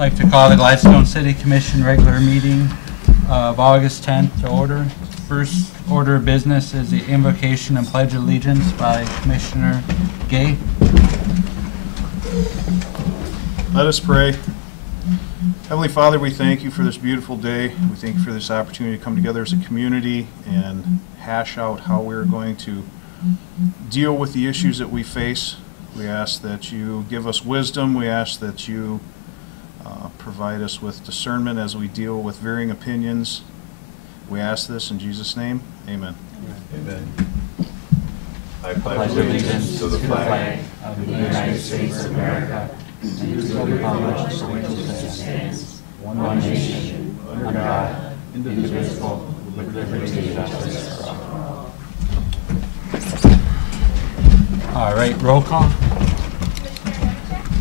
like to call the Gladstone City Commission regular meeting of August 10th to order. First order of business is the invocation and pledge of allegiance by Commissioner Gay. Let us pray. Heavenly Father, we thank you for this beautiful day. We thank you for this opportunity to come together as a community and hash out how we're going to deal with the issues that we face. We ask that you give us wisdom. We ask that you provide us with discernment as we deal with varying opinions. We ask this in Jesus' name. Amen. Amen. I pledge allegiance to the flag of the United States of America and to the republic for which it stands, one nation, under God, indivisible, with liberty and justice for all. All right, roll call.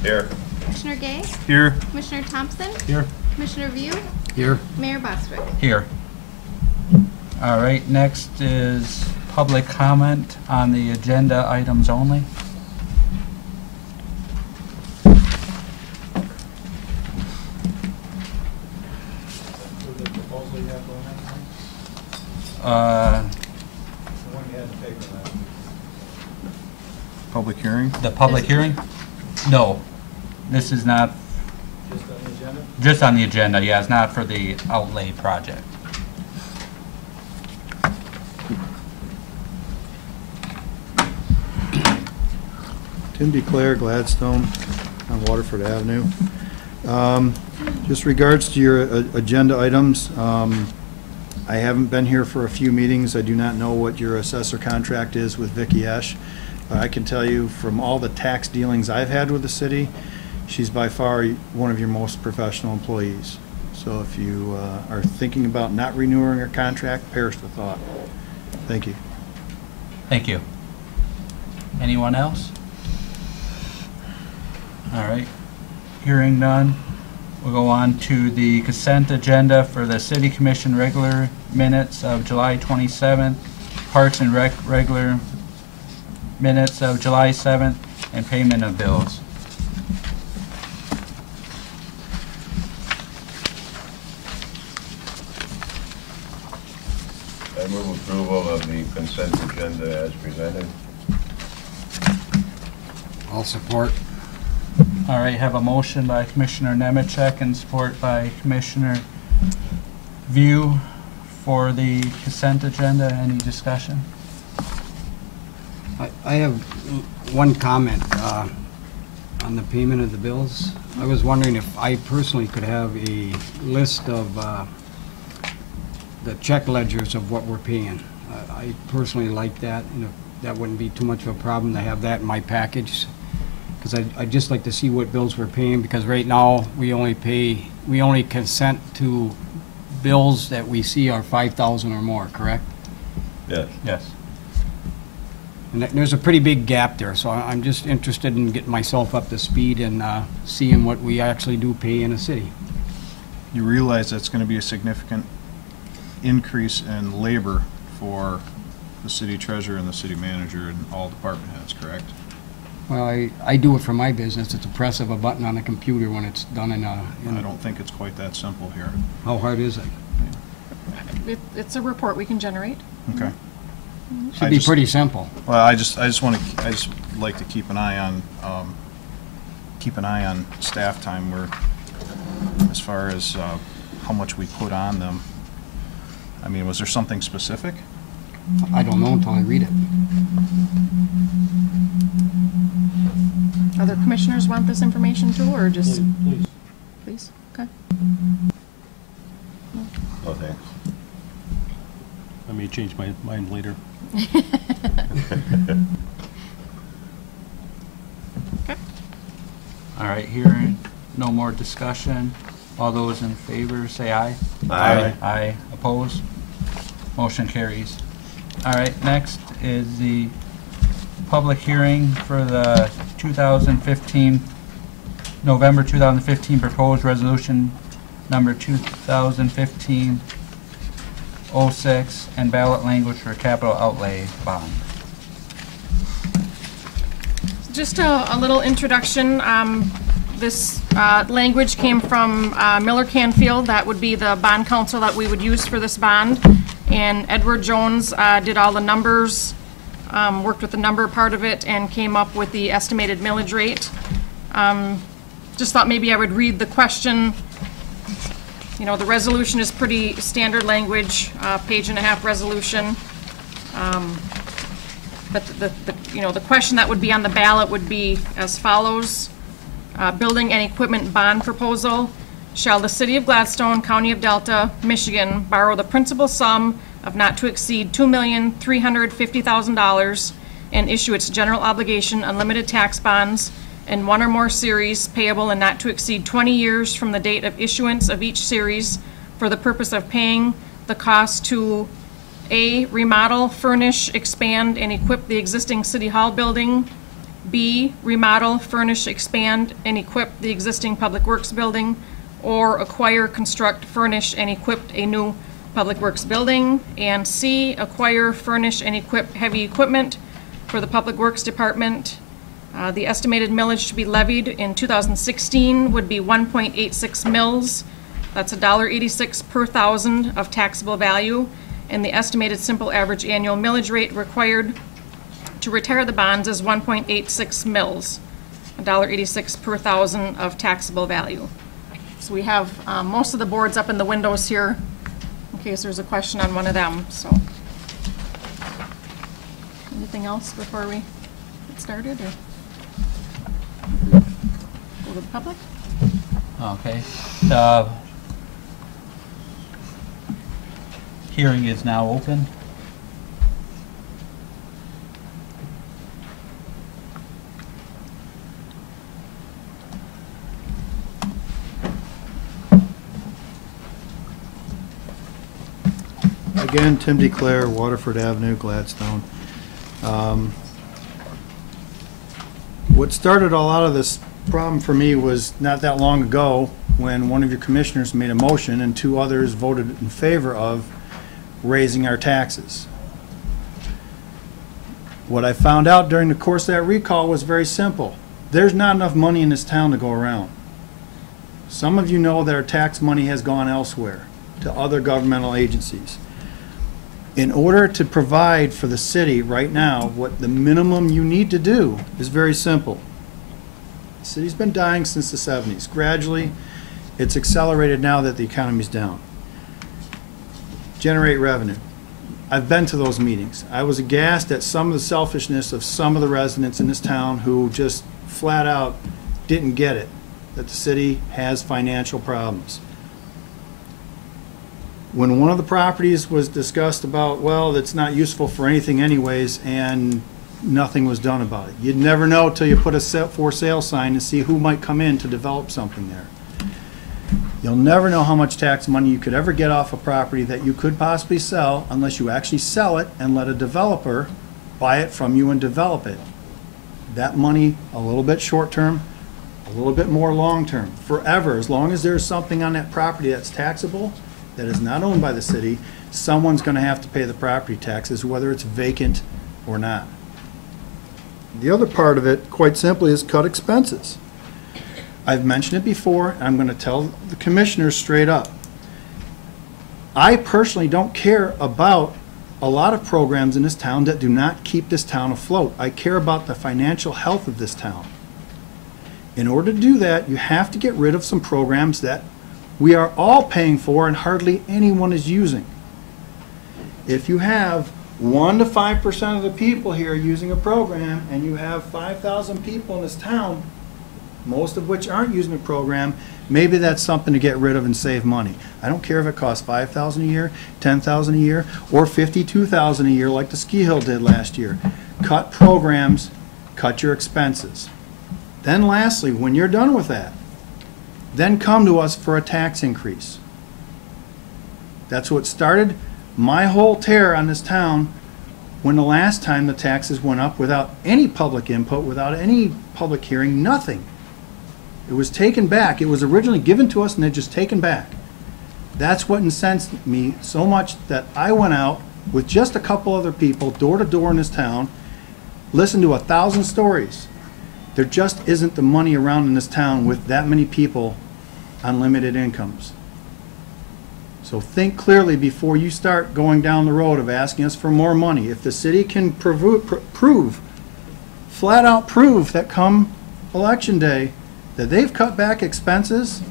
Here. Commissioner Gay? Here. Commissioner Thompson? Here. Commissioner View? Here. Mayor Bostwick? Here. All right, next is public comment on the agenda items only. Public hearing. The public hearing? No, this is not. Just on the agenda? Just on the agenda, yeah, it's not for the outlay project. Tim DeClaire, Gladstone on Waterford Avenue. Just regards to your agenda items, I haven't been here for a few meetings. I do not know what your assessor contract is with Vicki Esch. I can tell you from all the tax dealings I've had with the city, she's by far one of your most professional employees. So if you are thinking about not renewing her contract, perish the thought. Thank you. Thank you. Anyone else? All right, hearing none, we'll go on to the consent agenda for the City Commission regular minutes of July 27th, Parks and Rec regular minutes of July 7th, and payment of bills. I move approval of the consent agenda as presented. I'll support. All right, have a motion by Commissioner Nemechek and support by Commissioner View for the consent agenda. Any discussion? I have one comment on the payment of the bills. I was wondering if I personally could have a list of the check ledgers of what we're paying. I personally like that, and if that wouldn't be too much of a problem to have that in my package, because I'd just like to see what bills we're paying, because right now we only consent to bills that we see are 5,000 or more, correct? Yes. Yes. And there's a pretty big gap there, so I'm just interested in getting myself up to speed and seeing what we actually do pay in a city. You realize that's going to be a significant increase in labor for the city treasurer and the city manager and all department heads, correct? Well, I do it for my business. It's a press of a button on a computer when it's done in a... I don't think it's quite that simple here. How hard is it? It's a report we can generate. Okay. Should be pretty simple. Well, I just like to keep an eye on staff time where, as far as how much we put on them. I mean, was there something specific? I don't know until I read it. Other commissioners want this information too, or just? Please. Please? Okay. No thanks. I may change my mind later. Okay. All right, hearing no more discussion. All those in favor say aye. Aye. Aye. Opposed? Motion carries. All right, next is the public hearing for the November 2015 proposed resolution number 2015-06 and ballot language for capital outlay bond. Just a little introduction. This language came from Miller Canfield. That would be the bond counsel that we would use for this bond. And Edward Jones did all the numbers, worked with the number part of it, and came up with the estimated millage rate. Just thought maybe I would read the question. You know, the resolution is pretty standard language, page-and-a-half resolution. But the question that would be on the ballot would be as follows. Building and equipment bond proposal. Shall the City of Gladstone, County of Delta, Michigan borrow the principal sum of not to exceed $2,350,000 and issue its general obligation unlimited tax bonds in one or more series payable in not to exceed 20 years from the date of issuance of each series for the purpose of paying the cost to A, remodel, furnish, expand, and equip the existing City Hall building. B, remodel, furnish, expand, and equip the existing Public Works building. Or acquire, construct, furnish, and equip a new Public Works building. And C, acquire, furnish, and equip heavy equipment for the Public Works Department. The estimated millage to be levied in 2016 would be 1.86 mils. That's $1.86 per thousand of taxable value. And the estimated simple average annual millage rate required to retire the bonds is 1.86 mils, $1.86 per thousand of taxable value. So we have most of the boards up in the windows here in case there's a question on one of them. So, anything else before we get started? Or go to the public? Okay. The hearing is now open. Again, Tim DeClaire, Waterford Avenue, Gladstone. What started all out of this problem for me was not that long ago when one of your commissioners made a motion and two others voted in favor of raising our taxes. What I found out during the course of that recall was very simple. There's not enough money in this town to go around. Some of you know that our tax money has gone elsewhere to other governmental agencies. In order to provide for the city right now, what the minimum you need to do is very simple. The city's been dying since the 70s. Gradually, it's accelerated now that the economy's down. Generate revenue. I've been to those meetings. I was aghast at some of the selfishness of some of the residents in this town who just flat out didn't get it, that the city has financial problems. When one of the properties was discussed about, well, it's not useful for anything anyways, and nothing was done about it. You'd never know till you put a for sale sign to see who might come in to develop something there. You'll never know how much tax money you could ever get off a property that you could possibly sell unless you actually sell it and let a developer buy it from you and develop it. That money, a little bit short term, a little bit more long term. Forever, as long as there's something on that property that's taxable, that is not owned by the city, someone's going to have to pay the property taxes, whether it's vacant or not. The other part of it, quite simply, is cut expenses. I've mentioned it before, and I'm going to tell the commissioners straight up. I personally don't care about a lot of programs in this town that do not keep this town afloat. I care about the financial health of this town. In order to do that, you have to get rid of some programs that we are all paying for and hardly anyone is using. If you have 1 to 5% of the people here using a program and you have 5,000 people in this town, most of which aren't using a program, maybe that's something to get rid of and save money. I don't care if it costs $5,000 a year, $10,000 a year, or $52,000 a year like the Ski Hill did last year. Cut programs, cut your expenses. Then lastly, when you're done with that, then come to us for a tax increase. That's what started my whole terror on this town when the last time the taxes went up without any public input, without any public hearing, nothing. It was taken back. It was originally given to us and then just taken back. That's what incensed me so much that I went out with just a couple other people, door to door in this town, listened to 1,000 stories. There just isn't the money around in this town with that many people on limited incomes. So think clearly before you start going down the road of asking us for more money. If the city can prove, flat out prove that come election day, that they've cut back expenses,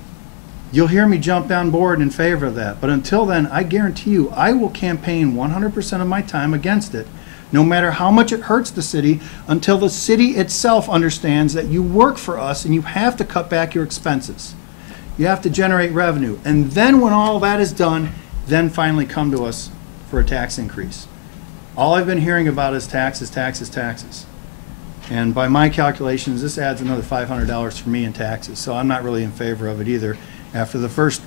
you'll hear me jump on board in favor of that. But until then, I guarantee you, I will campaign 100% of my time against it, no matter how much it hurts the city, until the city itself understands that you work for us and you have to cut back your expenses. You have to generate revenue. And then when all that is done, then finally come to us for a tax increase. All I've been hearing about is taxes, taxes, taxes. And by my calculations, this adds another $500 for me in taxes. So I'm not really in favor of it either. After the first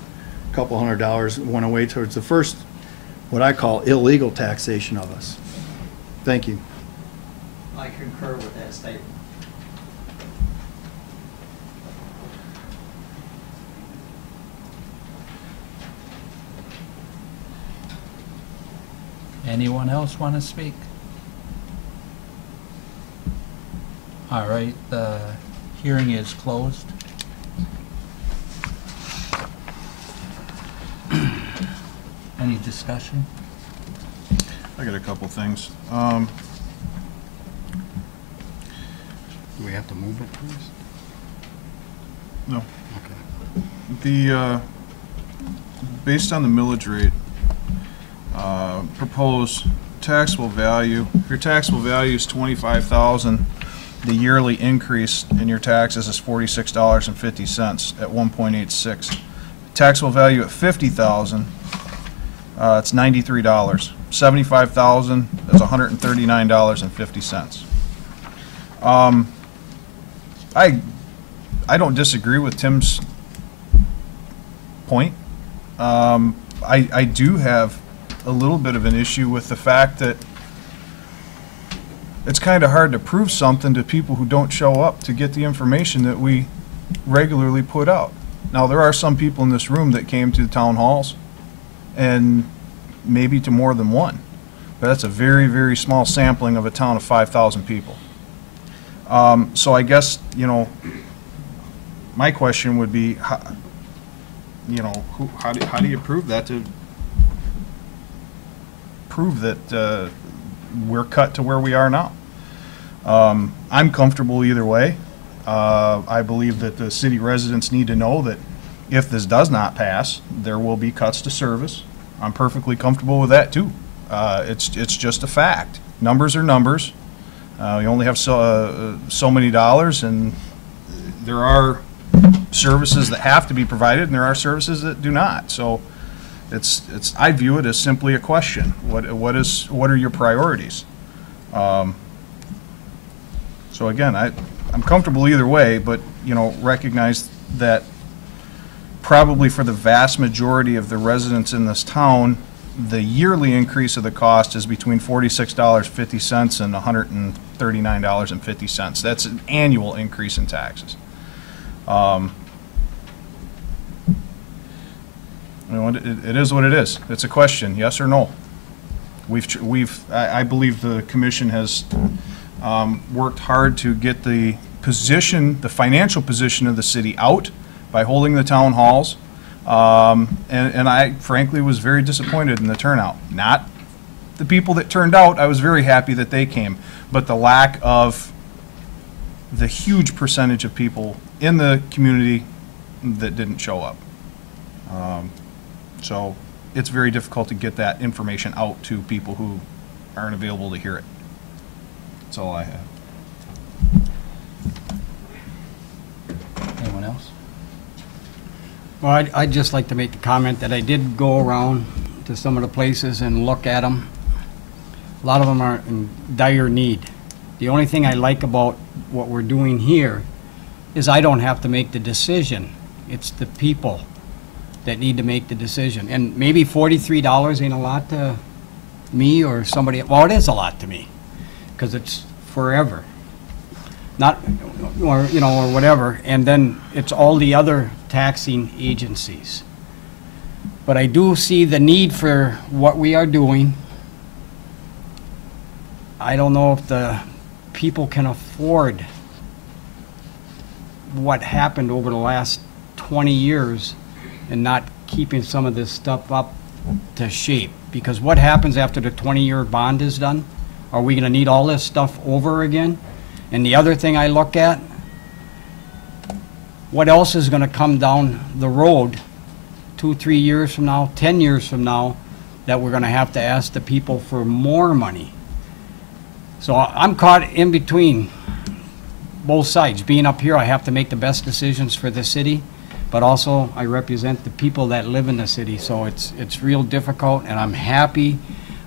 couple $100 went away towards the first, what I call illegal taxation of us. Thank you. I concur with that statement. Anyone else want to speak? All right, the hearing is closed. Any discussion? I got a couple things. Do we have to move it first? No. Okay. The, based on the millage rate, proposed taxable value, if your taxable value is $25,000, the yearly increase in your taxes is $46.50 at 1.86. Taxable value at $50,000, it's $93. $75,000 is $139.50. I don't disagree with Tim's point. I do have a little bit of an issue with the fact that it's kind of hard to prove something to people who don't show up to get the information that we regularly put out. Now, there are some people in this room that came to the town halls, and maybe to more than one, but that's a very, very small sampling of a town of 5,000 people. So I guess, you know, my question would be, how do you prove that, to prove that we're cut to where we are now? I'm comfortable either way. I believe that the city residents need to know that if this does not pass, there will be cuts to service. I'm perfectly comfortable with that too. It's just a fact. Numbers are numbers. We only have so many dollars, and there are services that have to be provided, and there are services that do not. So I view it as simply a question. What are your priorities? So again, I'm comfortable either way, but recognize that probably for the vast majority of the residents in this town, the yearly increase of the cost is between $46.50 and $139.50. That's an annual increase in taxes. It is what it is. It's a question, yes or no. I believe the commission has worked hard to get the financial position of the city out by holding the town halls. And I frankly was very disappointed in the turnout. Not the people that turned out, I was very happy that they came, but the lack of the huge percentage of people in the community that didn't show up. So it's very difficult to get that information out to people who aren't available to hear it. That's all I have. Anyone else? Well, I'd just like to make the comment that I did go around to some of the places and look at them. A lot of them are in dire need. The only thing I like about what we're doing here is I don't have to make the decision. It's the people that need to make the decision. And maybe $43 ain't a lot to me or somebody. Well, it is a lot to me because it's forever. Not, or whatever, and then it's all the other taxing agencies. But I do see the need for what we are doing. I don't know if the people can afford what happened over the last 20 years and not keeping some of this stuff up to shape. Because what happens after the 20-year bond is done? Are we gonna need all this stuff over again? And the other thing I look at, what else is gonna come down the road 2, 3 years from now, 10 years from now, that we're gonna have to ask the people for more money? So I'm caught in between both sides. Being up here, I have to make the best decisions for the city, but also I represent the people that live in the city, so it's real difficult, and I'm happy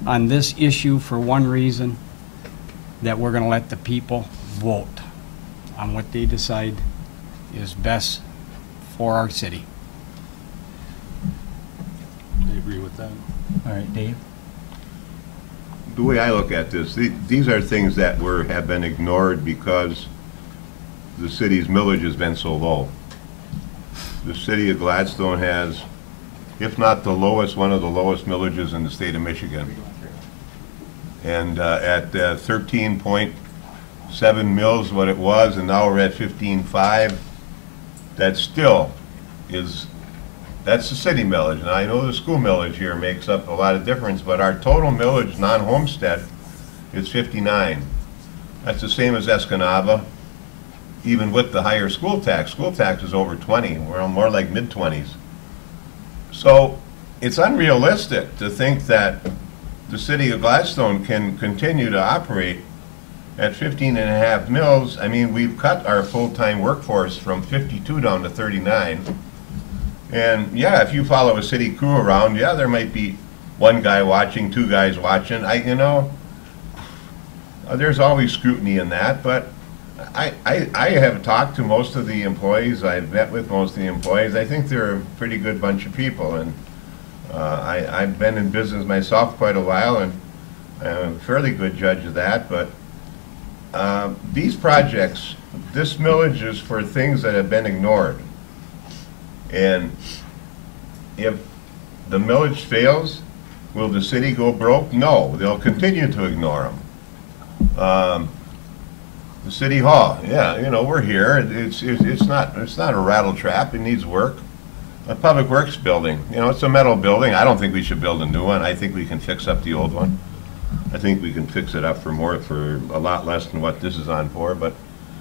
on this issue for one reason, that we're gonna let the people vote on what they decide is best for our city. I agree with that. All right, Dave? The way I look at this, these are things that have been ignored because the city's millage has been so low. The city of Gladstone has, if not the lowest, one of the lowest millages in the state of Michigan. And at 13.7 mils what it was, and now we're at 15.5, that still is, that's the city millage. And I know the school millage here makes up a lot of difference, but our total millage, non-homestead, is 59. That's the same as Escanaba, even with the higher school tax. School tax is over 20. We're more like mid-20s. So it's unrealistic to think that the city of Gladstone can continue to operate at 15.5 mils. I mean, we've cut our full-time workforce from 52 down to 39. And yeah, if you follow a city crew around, yeah, there might be one guy watching, 2 guys watching. You know, there's always scrutiny in that, but I have talked to most of the employees. I've met with most of the employees. I think they're a pretty good bunch of people, and I've been in business myself quite a while, and I'm a fairly good judge of that. But these projects, this millage is for things that have been ignored. And if the millage fails, will the city go broke? No, they'll continue to ignore them. The city hall, yeah, you know, we're here. It's not a rattle trap. It needs work. A public works building, you know, it's a metal building. I don't think we should build a new one. I think we can fix up the old one. I think we can fix it up for a lot less than what this is on for. But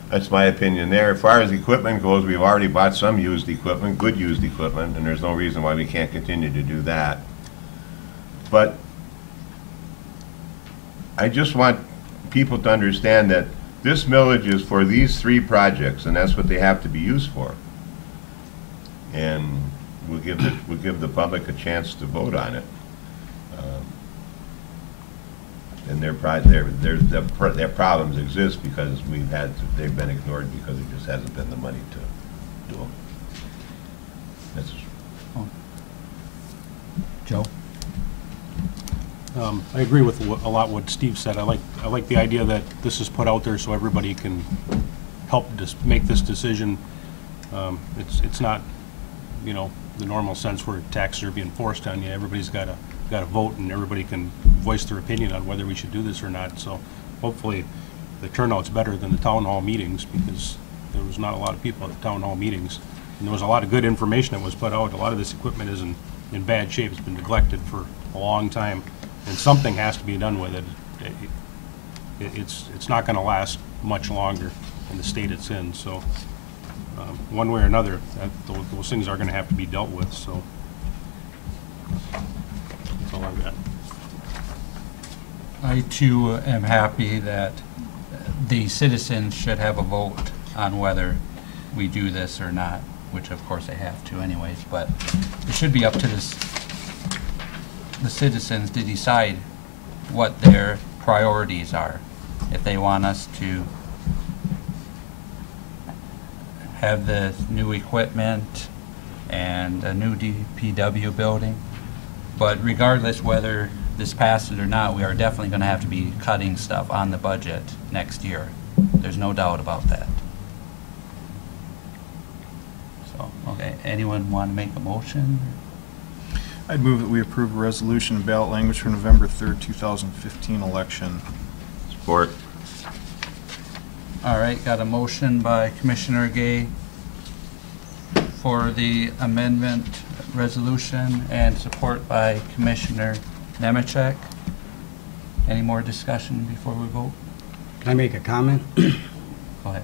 that's my opinion there. As far as equipment goes, we've already bought some used equipment, good used equipment, and there's no reason why we can't continue to do that. But I just want people to understand that this millage is for these 3 projects, and that's what they have to be used for. And we'll give the public a chance to vote on it. And their problems exist because they've been ignored because there just hasn't been the money to do them. That's Joe? I agree with a lot what Steve said. I like the idea that this is put out there so everybody can help make this decision. It's not, you know, the normal sense where taxes are being forced on you. Everybody's got to vote, and everybody can voice their opinion on whether we should do this or not. So hopefully the turnout's better than the town hall meetings, because there was not a lot of people at the town hall meetings, and there was a lot of good information that was put out. A lot of this equipment is in bad shape. It's been neglected for a long time, and something has to be done with it. It's not going to last much longer in the state it's in. So one way or another, those things are going to have to be dealt with. So that's all I've got. I too am happy that the citizens should have a vote on whether we do this or not, which of course they have to anyways, but it should be up to the citizens to decide what their priorities are. If they want us to have the new equipment and a new DPW building, but regardless whether this passes or not, we are definitely going to have to be cutting stuff on the budget next year. There's no doubt about that. So, okay, anyone want to make a motion? I'd move that we approve a resolution and ballot language for November 3rd, 2015 election. Support. All right, got a motion by Commissioner Gay, for the amendment resolution and support by Commissioner Nemechek. Any more discussion before we vote? Can I make a comment? Go ahead.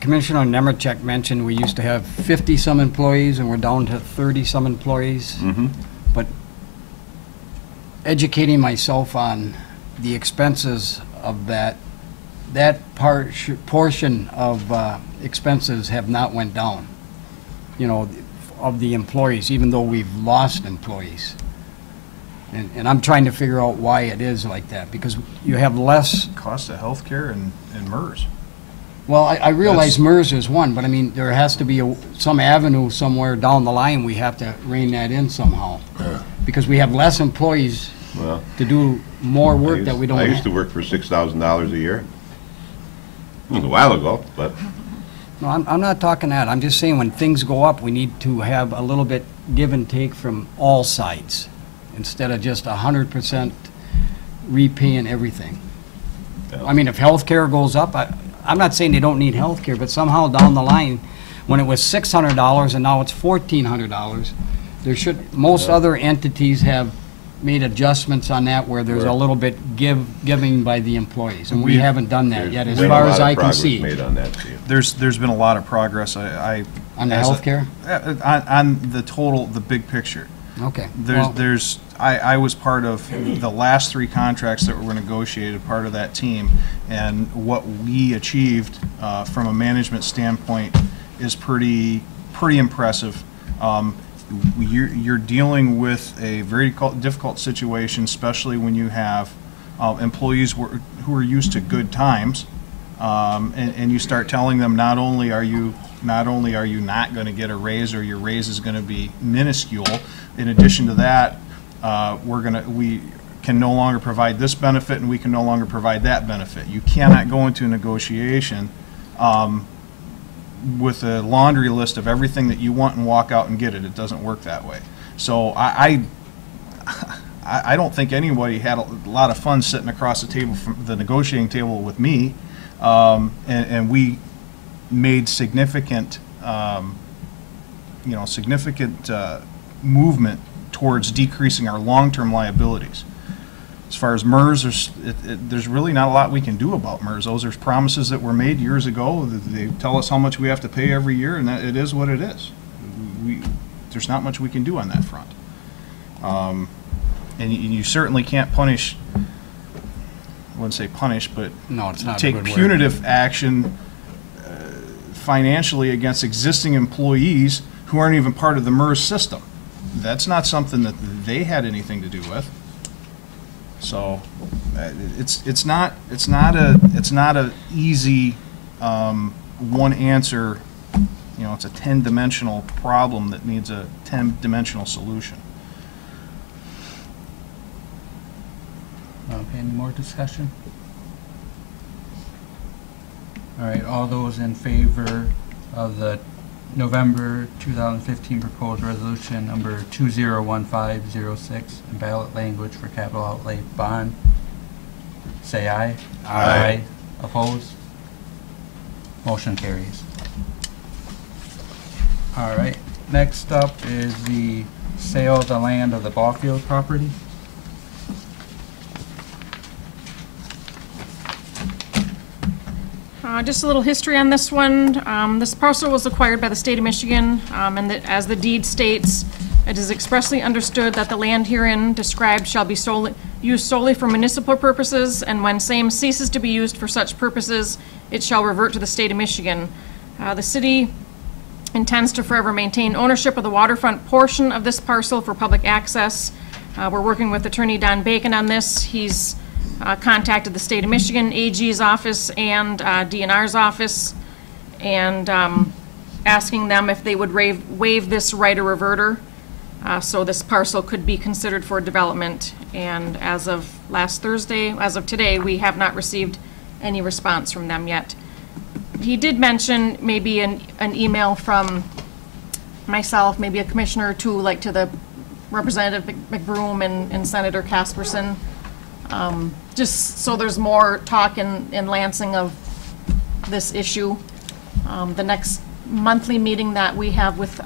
Commissioner Nemechek mentioned we used to have 50-some employees and we're down to 30-some employees. But educating myself on the expenses of that portion of expenses have not went down, you know, of the employees, even though we've lost employees. And I'm trying to figure out why it is like that, because you have less. Cost of healthcare and MERS. Well, I realize MERS is one, but I mean, there has to be some avenue somewhere down the line we have to rein that in somehow. Because we have less employees Well, to do more work that we don't I have. used to work for $6,000 a year. It was a while ago, but No, I'm not talking that. I'm just saying when things go up, we need to have a little bit give and take from all sides instead of just 100% repaying everything. I mean, if healthcare goes up, I'm not saying they don't need healthcare, but somehow down the line, when it was $600 and now it's $1,400, most other entities have made adjustments on that where there's a little bit giving by the employees, and we haven't done that yet, as there's been a far lot as of I can progress see. made on that, Steve. There's been a lot of progress. I On the as a- healthcare? On the total, the big picture. Okay. Well, I was part of the last 3 contracts that were negotiated, part of that team, and what we achieved from a management standpoint is pretty impressive. You're dealing with a very difficult situation, especially when you have employees who are used to good times, and you start telling them not only are you not going to get a raise, or your raise is going to be minuscule. In addition to that, we can no longer provide this benefit, and we can no longer provide that benefit. You cannot go into a negotiation with a laundry list of everything that you want and walk out and get it. It doesn't work that way. So I don't think anybody had a lot of fun sitting across the table from the negotiating table with me, and we made significant movement towards decreasing our long-term liabilities. As far as MERS, there's really not a lot we can do about MERS. Those are promises that were made years ago. They tell us how much we have to pay every year, and that it is what it is. There's not much we can do on that front. And you certainly can't punish, I wouldn't say punish, but no, it's not a take good word. punitive action financially against existing employees who aren't even part of the MERS system. That's not something that they had anything to do with. So it's not a easy one answer. You know, it's a 10-dimensional problem that needs a 10-dimensional solution. Okay, any more discussion? All right, all those in favor of the November 2015 proposed resolution number 201506 and ballot language for capital outlay bond, say aye. Aye. Opposed? Motion carries. All right, next up is the sale of the land of the ball field property. Just a little history on this one. This parcel was acquired by the state of Michigan, and as the deed states, it is expressly understood that the land herein described shall be used solely for municipal purposes, and when same ceases to be used for such purposes, it shall revert to the state of Michigan. The city intends to forever maintain ownership of the waterfront portion of this parcel for public access. We're working with Attorney Don Bacon on this. He's contacted the state of Michigan, AG's office, and DNR's office, and asking them if they would waive this right of reverter, so this parcel could be considered for development. And as of last Thursday, as of today, we have not received any response from them yet. He did mention maybe an email from myself, maybe a commissioner or two, like to the Representative McBroom and Senator Casperson, just so there's more talk in Lansing of this issue. The next monthly meeting that we have with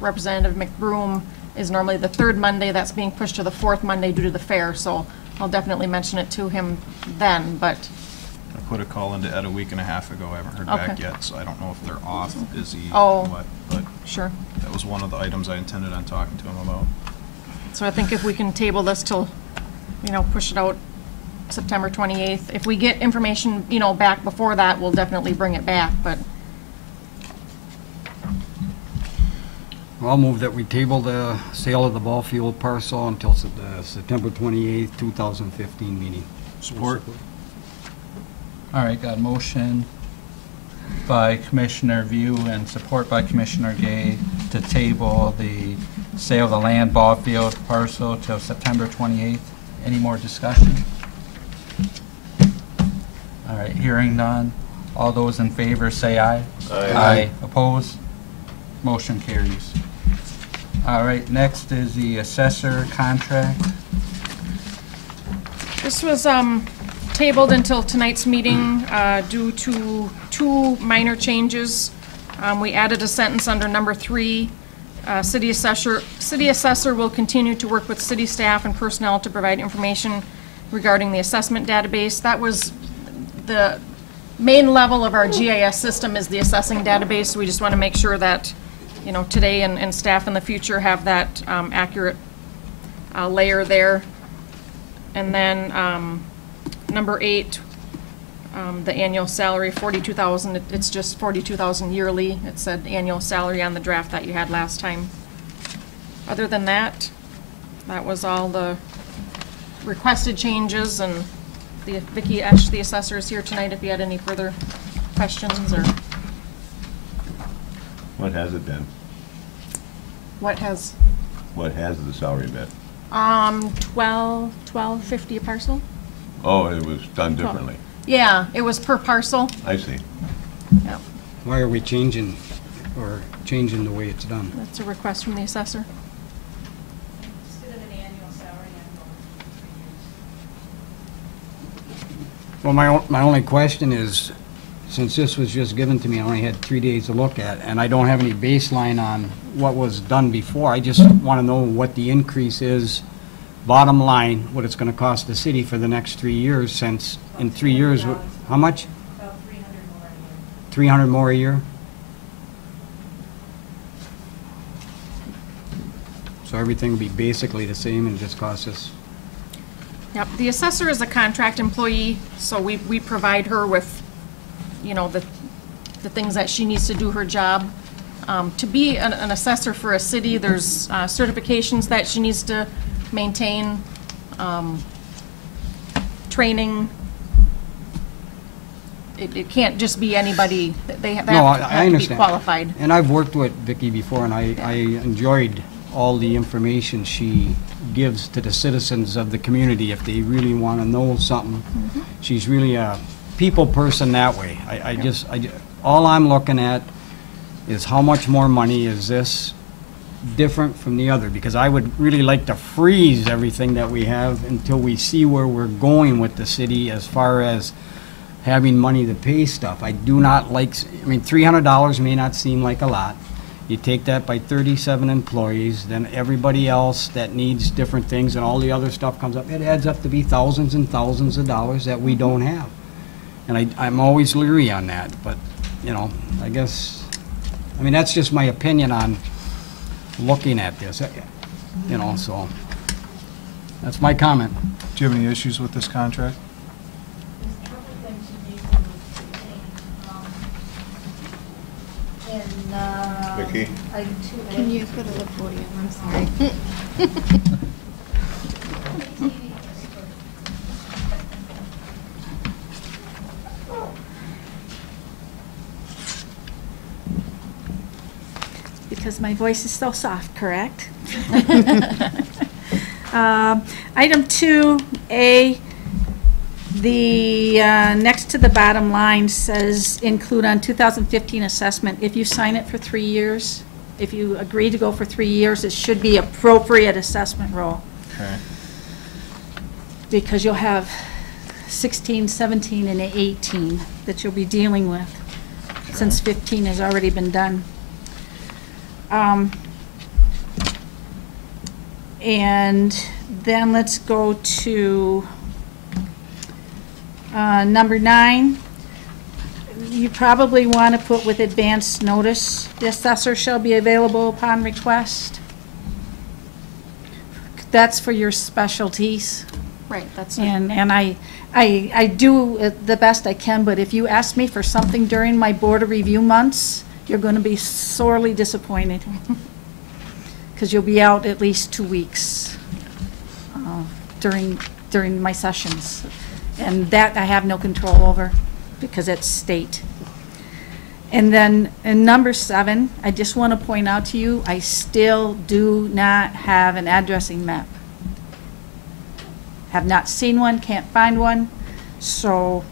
Representative McBroom is normally the third Monday. That's being pushed to the fourth Monday due to the fair, so I'll definitely mention it to him then, but, I put a call into Ed a week and a half ago. I haven't heard back Okay. yet, so I don't know if they're off, busy, Oh. what, but sure. that was one of the items I intended on talking to him about. So I think if we can table this till, push it out September 28th. If we get information, back before that, we'll definitely bring it back, but I'll move that we table the sale of the ball field parcel until the September 28th, 2015 meeting. Support. All right, got a motion by Commissioner View and support by Commissioner Gay to table the sale of the land ball field parcel till September 28th. Any more discussion? All right, hearing none. All those in favor say aye. Aye. Opposed? Motion carries. All right, next is the assessor contract. this was tabled until tonight's meeting due to two minor changes. We added a sentence under number 3. City assessor will continue to work with city staff and personnel to provide information regarding the assessment database. That was the main level of our GIS system is the assessing database. We just want to make sure that, today and staff in the future have that accurate layer there. And then number 8, the annual salary, $42,000. It's just $42,000 yearly. It said annual salary on the draft that you had last time. Other than that, that was all the requested changes, and Vicki Esch, the assessor, is here tonight if you had any further questions or What has it been? what has, What has the salary been? $12.50 a parcel? Oh, it was done differently. Yeah, it was per parcel. I see. Yeah, Why are we changing the way it's done? that's a request from the assessor. Instead of an annual salary, I'm going for 3 years. Well, my only question is, since this was just given to me, I only had 3 days to look at, and I don't have any baseline on what was done before. I just want to know what the increase is, bottom line, what it's going to cost the city for the next 3 years, since in 3 years, how much? About 300 more a year. 300 more a year? So everything will be basically the same and just cost us. Yep, the assessor is a contract employee, so we provide her with, the things that she needs to do her job. To be an assessor for a city, there's certifications that she needs to maintain, training. It can't just be anybody, they have to No, I have to be understand. qualified. And I've worked with Vicki before, and I enjoyed all the information she gives to the citizens of the community if they really want to know something. She's really a people person that way. All I'm looking at is how much more money is this different from the other, because I would really like to freeze everything that we have until we see where we're going with the city as far as having money to pay stuff. I do not like, $300 may not seem like a lot. You take that by 37 employees, then everybody else that needs different things and all the other stuff comes up, it adds up to be thousands and thousands of dollars that we don't have. And I'm always leery on that, but, I guess, that's just my opinion on looking at this, so that's my comment. Do you have any issues with this contract? There's a couple things you need to retain. Vicki? Item 2A. Can you go to the podium? I'm sorry. Because my voice is so soft, correct? Item 2A, the, next to the bottom line says include on 2015 assessment. If you sign it for 3 years, if you agree to go for 3 years, it should be appropriate assessment roll. Okay. Because you'll have 16, 17, and 18 that you'll be dealing with. since 15 has already been done. And then let's go to number 9. You probably want to put with advance notice, the assessor shall be available upon request. That's for your specialties. Right, that's, And I do the best I can, but if you ask me for something during my board of review months, you're going to be sorely disappointed. Because you'll be out at least 2 weeks during my sessions. And that I have no control over because it's state. And then in number 7, I just want to point out to you, I still do not have an addressing map. Have not seen one, can't find one, so.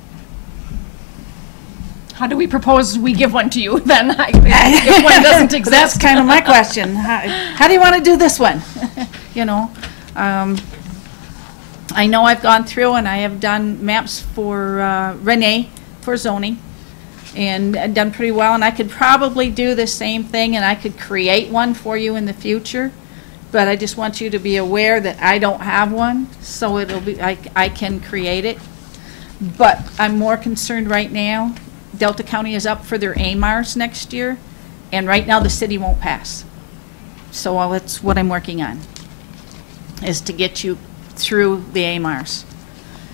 how do we propose we give one to you then, if one doesn't exist? That's kind of my question. How do you want to do this one? You know, I know I've gone through and I have done maps for Renee for zoning and done pretty well, and I could probably do the same thing and I could create one for you in the future. But I just want you to be aware that I don't have one, so it'll be, I can create it. But I'm more concerned right now, Delta County is up for their AMARs next year, and right now the city won't pass. So that's what I'm working on, is to get you through the AMARs.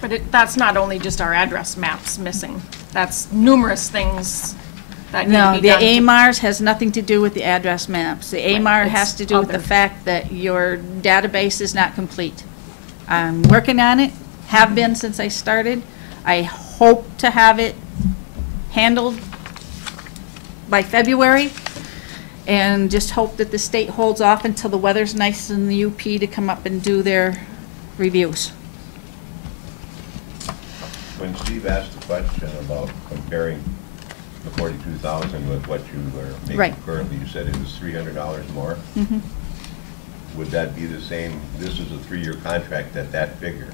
But that's not only just our address maps missing. That's numerous things that need to No, be the done. AMARs has nothing to do with the address maps. The AMAR it's has to do with the other. fact that your database is not complete. I'm working on it, have been since I started. I hope to have it handled by February, and just hope that the state holds off until the weather's nice in the UP to come up and do their reviews. When Steve asked the question about comparing the 42,000 with what you are making Right. currently, you said it was $300 more. Mhm. Would that be the same, this is a 3-year contract at that figure?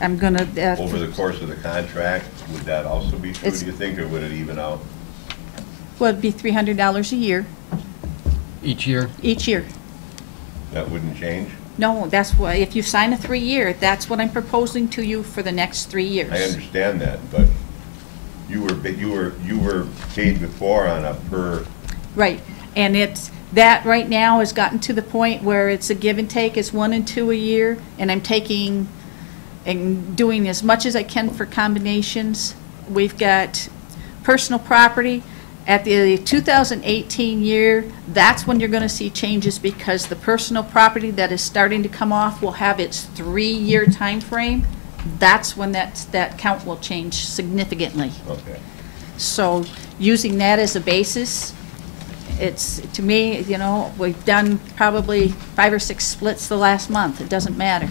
I'm gonna, Over the course of the contract, would that also be true, It's- do you think, or would it even out? well, it'd be $300 a year, Each year? each year. That wouldn't change? No, that's why, if you sign a 3-year, that's what I'm proposing to you for the next 3 years. I understand that, but you were paid before on a per, Right, and it's, that right now has gotten to the point where it's a give and take, it's 1 and 2 a year, and I'm taking and doing as much as I can for combinations. We've got personal property. At the 2018 year, that's when you're going to see changes, because the personal property that is starting to come off will have its 3-year time frame. That's when that count will change significantly. okay. So using that as a basis, it's, to me, you know, we've done probably 5 or 6 splits the last month. It doesn't matter.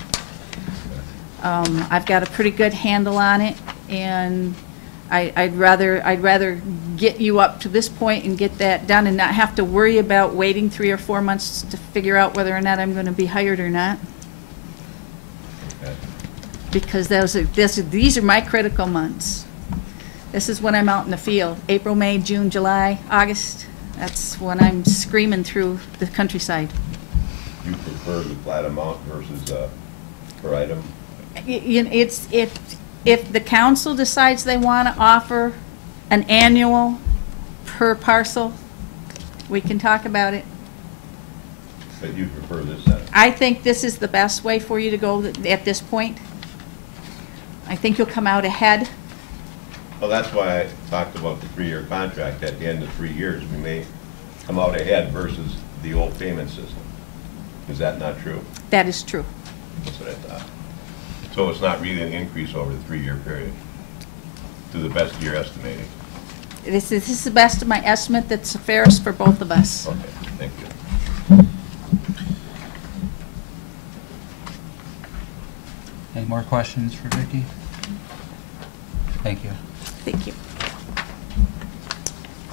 I've got a pretty good handle on it, and I'd rather get you up to this point and get that done and not have to worry about waiting 3 or 4 months to figure out whether or not I'm going to be hired or not. Okay. Because these are my critical months. This is when I'm out in the field. April, May, June, July, August. That's when I'm screaming through the countryside. You prefer the flat amount versus per item? It's, if the council decides they want to offer an annual per parcel, we can talk about it. But you prefer this setup? I think this is the best way for you to go at this point. I think you'll come out ahead. Well, that's why I talked about the 3-year contract. At the end of 3 years, we may come out ahead versus the old payment system. Is that not true? That is true. That's what I thought. So it's not really an increase over the 3-year period, to the best of your estimating? This is the best of my estimate that's fairest for both of us. Okay, thank you. Any more questions for Vicki? Thank you. Thank you.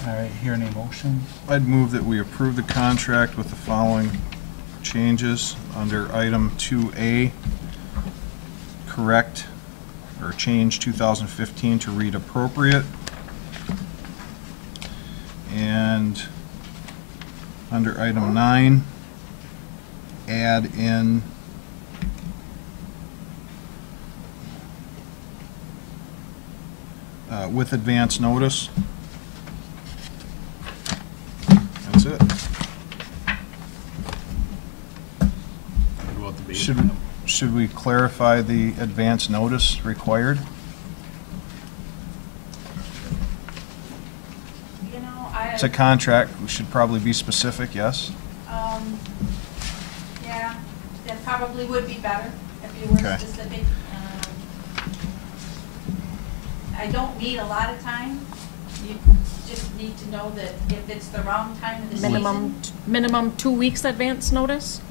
All right, hear any motions? I'd move that we approve the contract with the following changes under item 2A. Correct or change 2015 to read appropriate. And under item 9, add in with advance notice. That's it. What about the base? Should we clarify the advance notice required? You know, It's a contract, we should probably be specific, yes? Yeah, that probably would be better if you were Okay. specific. I don't need a lot of time. You just need to know that if it's the wrong time of the season. Minimum 2 weeks advance notice?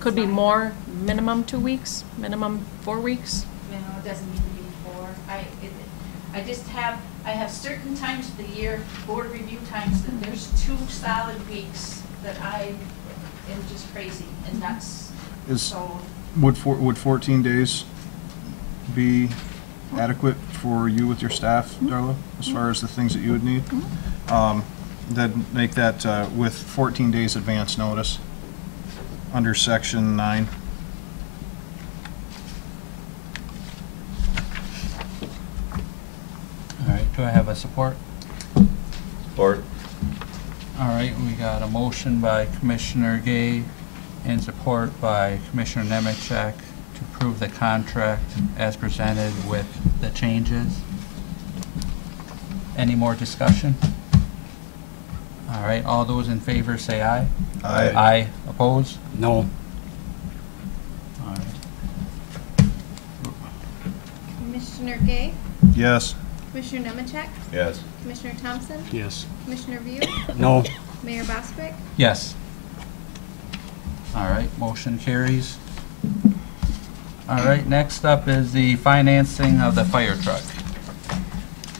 Could be more, minimum 2 weeks, minimum 4 weeks? You know, it doesn't need to be 4. I have certain times of the year, board review times, that there's 2 solid weeks that I am just crazy and nuts. So, Would 14 days be adequate for you with your staff, Darla, as far as the things that you would need? Then make that with 14 days advance notice under section 9. All right, do I have a support? Support. All right, we got a motion by Commissioner Gay and support by Commissioner Nemechek to approve the contract as presented with the changes. Any more discussion? All right, all those in favor say aye. Aye. Aye, opposed? No. All right. Commissioner Gay, Yes. Commissioner Nemechek, Yes. Commissioner Thompson, Yes. Commissioner View, No. Mayor Boswick. Yes. All right, motion carries. All right, next up is the financing of the fire truck.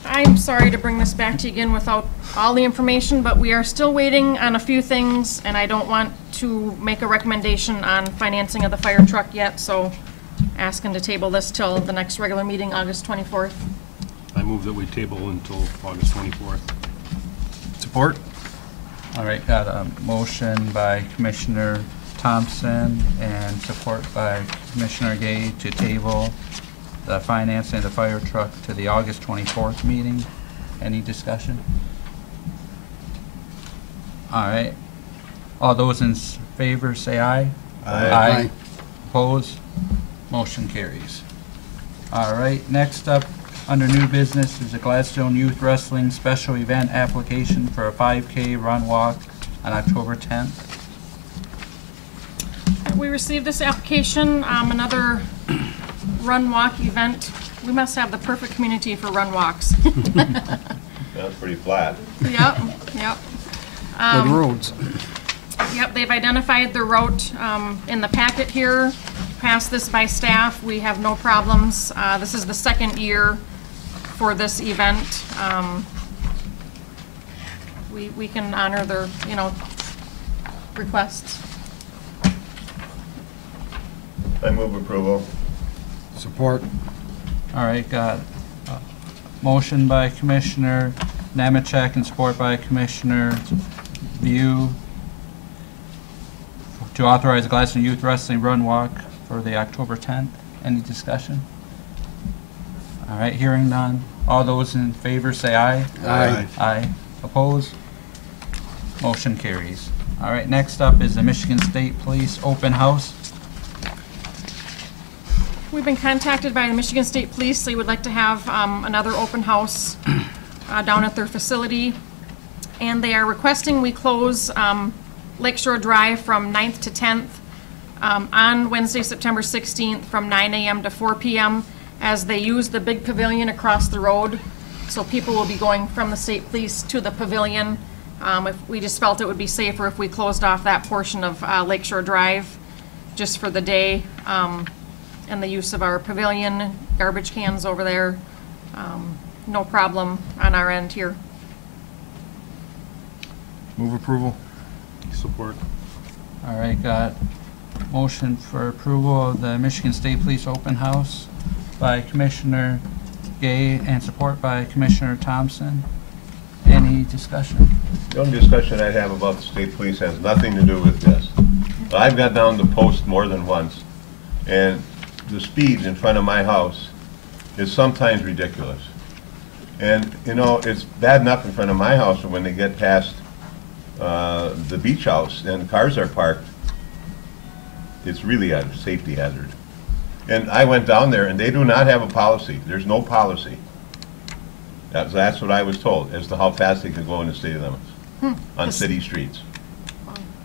I'm sorry to bring this back to you again without all the information, but we are still waiting on a few things, and I don't want to make a recommendation on financing of the fire truck yet, so asking to table this till the next regular meeting, August 24th. I move that we table until August 24th. Support? All right, got a motion by Commissioner Thompson and support by Commissioner Gay to table the financing of the fire truck to the August 24th meeting. Any discussion? All right. All those in favor say aye. Aye. Opposed? Motion carries. All right, next up, under new business, is a Gladstone Youth Wrestling Special Event application for a 5K run walk on October 10th. We received this application, another run walk event. We must have the perfect community for run walks. That's pretty flat. Yep, yep. Good roads. Yep, they've identified the route in the packet here. Passed this by staff. We have no problems. This is the second year for this event. We can honor their, requests. I move approval. Support. All right, got a motion by Commissioner Nemechek and support by Commissioner View to authorize the Gladstone Youth Wrestling Run Walk for the October 10th. Any discussion? All right, hearing none. All those in favor say aye. Aye. Aye. Opposed? Motion carries. All right, next up is the Michigan State Police Open House. We've been contacted by the Michigan State Police. They would like to have another open house down at their facility. And they are requesting we close Lakeshore Drive from 9th to 10th on Wednesday, September 16th from 9 a.m. to 4 p.m. as they use the big pavilion across the road. So people will be going from the state police to the pavilion. If we just felt it would be safer if we closed off that portion of Lakeshore Drive just for the day. And the use of our pavilion, garbage cans over there, no problem on our end here. Move approval. Support. All right, got motion for approval of the Michigan State Police Open House by Commissioner Gay and support by Commissioner Thompson. Any discussion? The only discussion I have about the state police has nothing to do with this. But I've got down the post more than once, and the speed in front of my house is sometimes ridiculous. And, you know, it's bad enough in front of my house when they get past the beach house and cars are parked. It's really a safety hazard. And I went down there, and they do not have a policy. There's no policy. That's what I was told, as to how fast they can go in the city limits on city streets.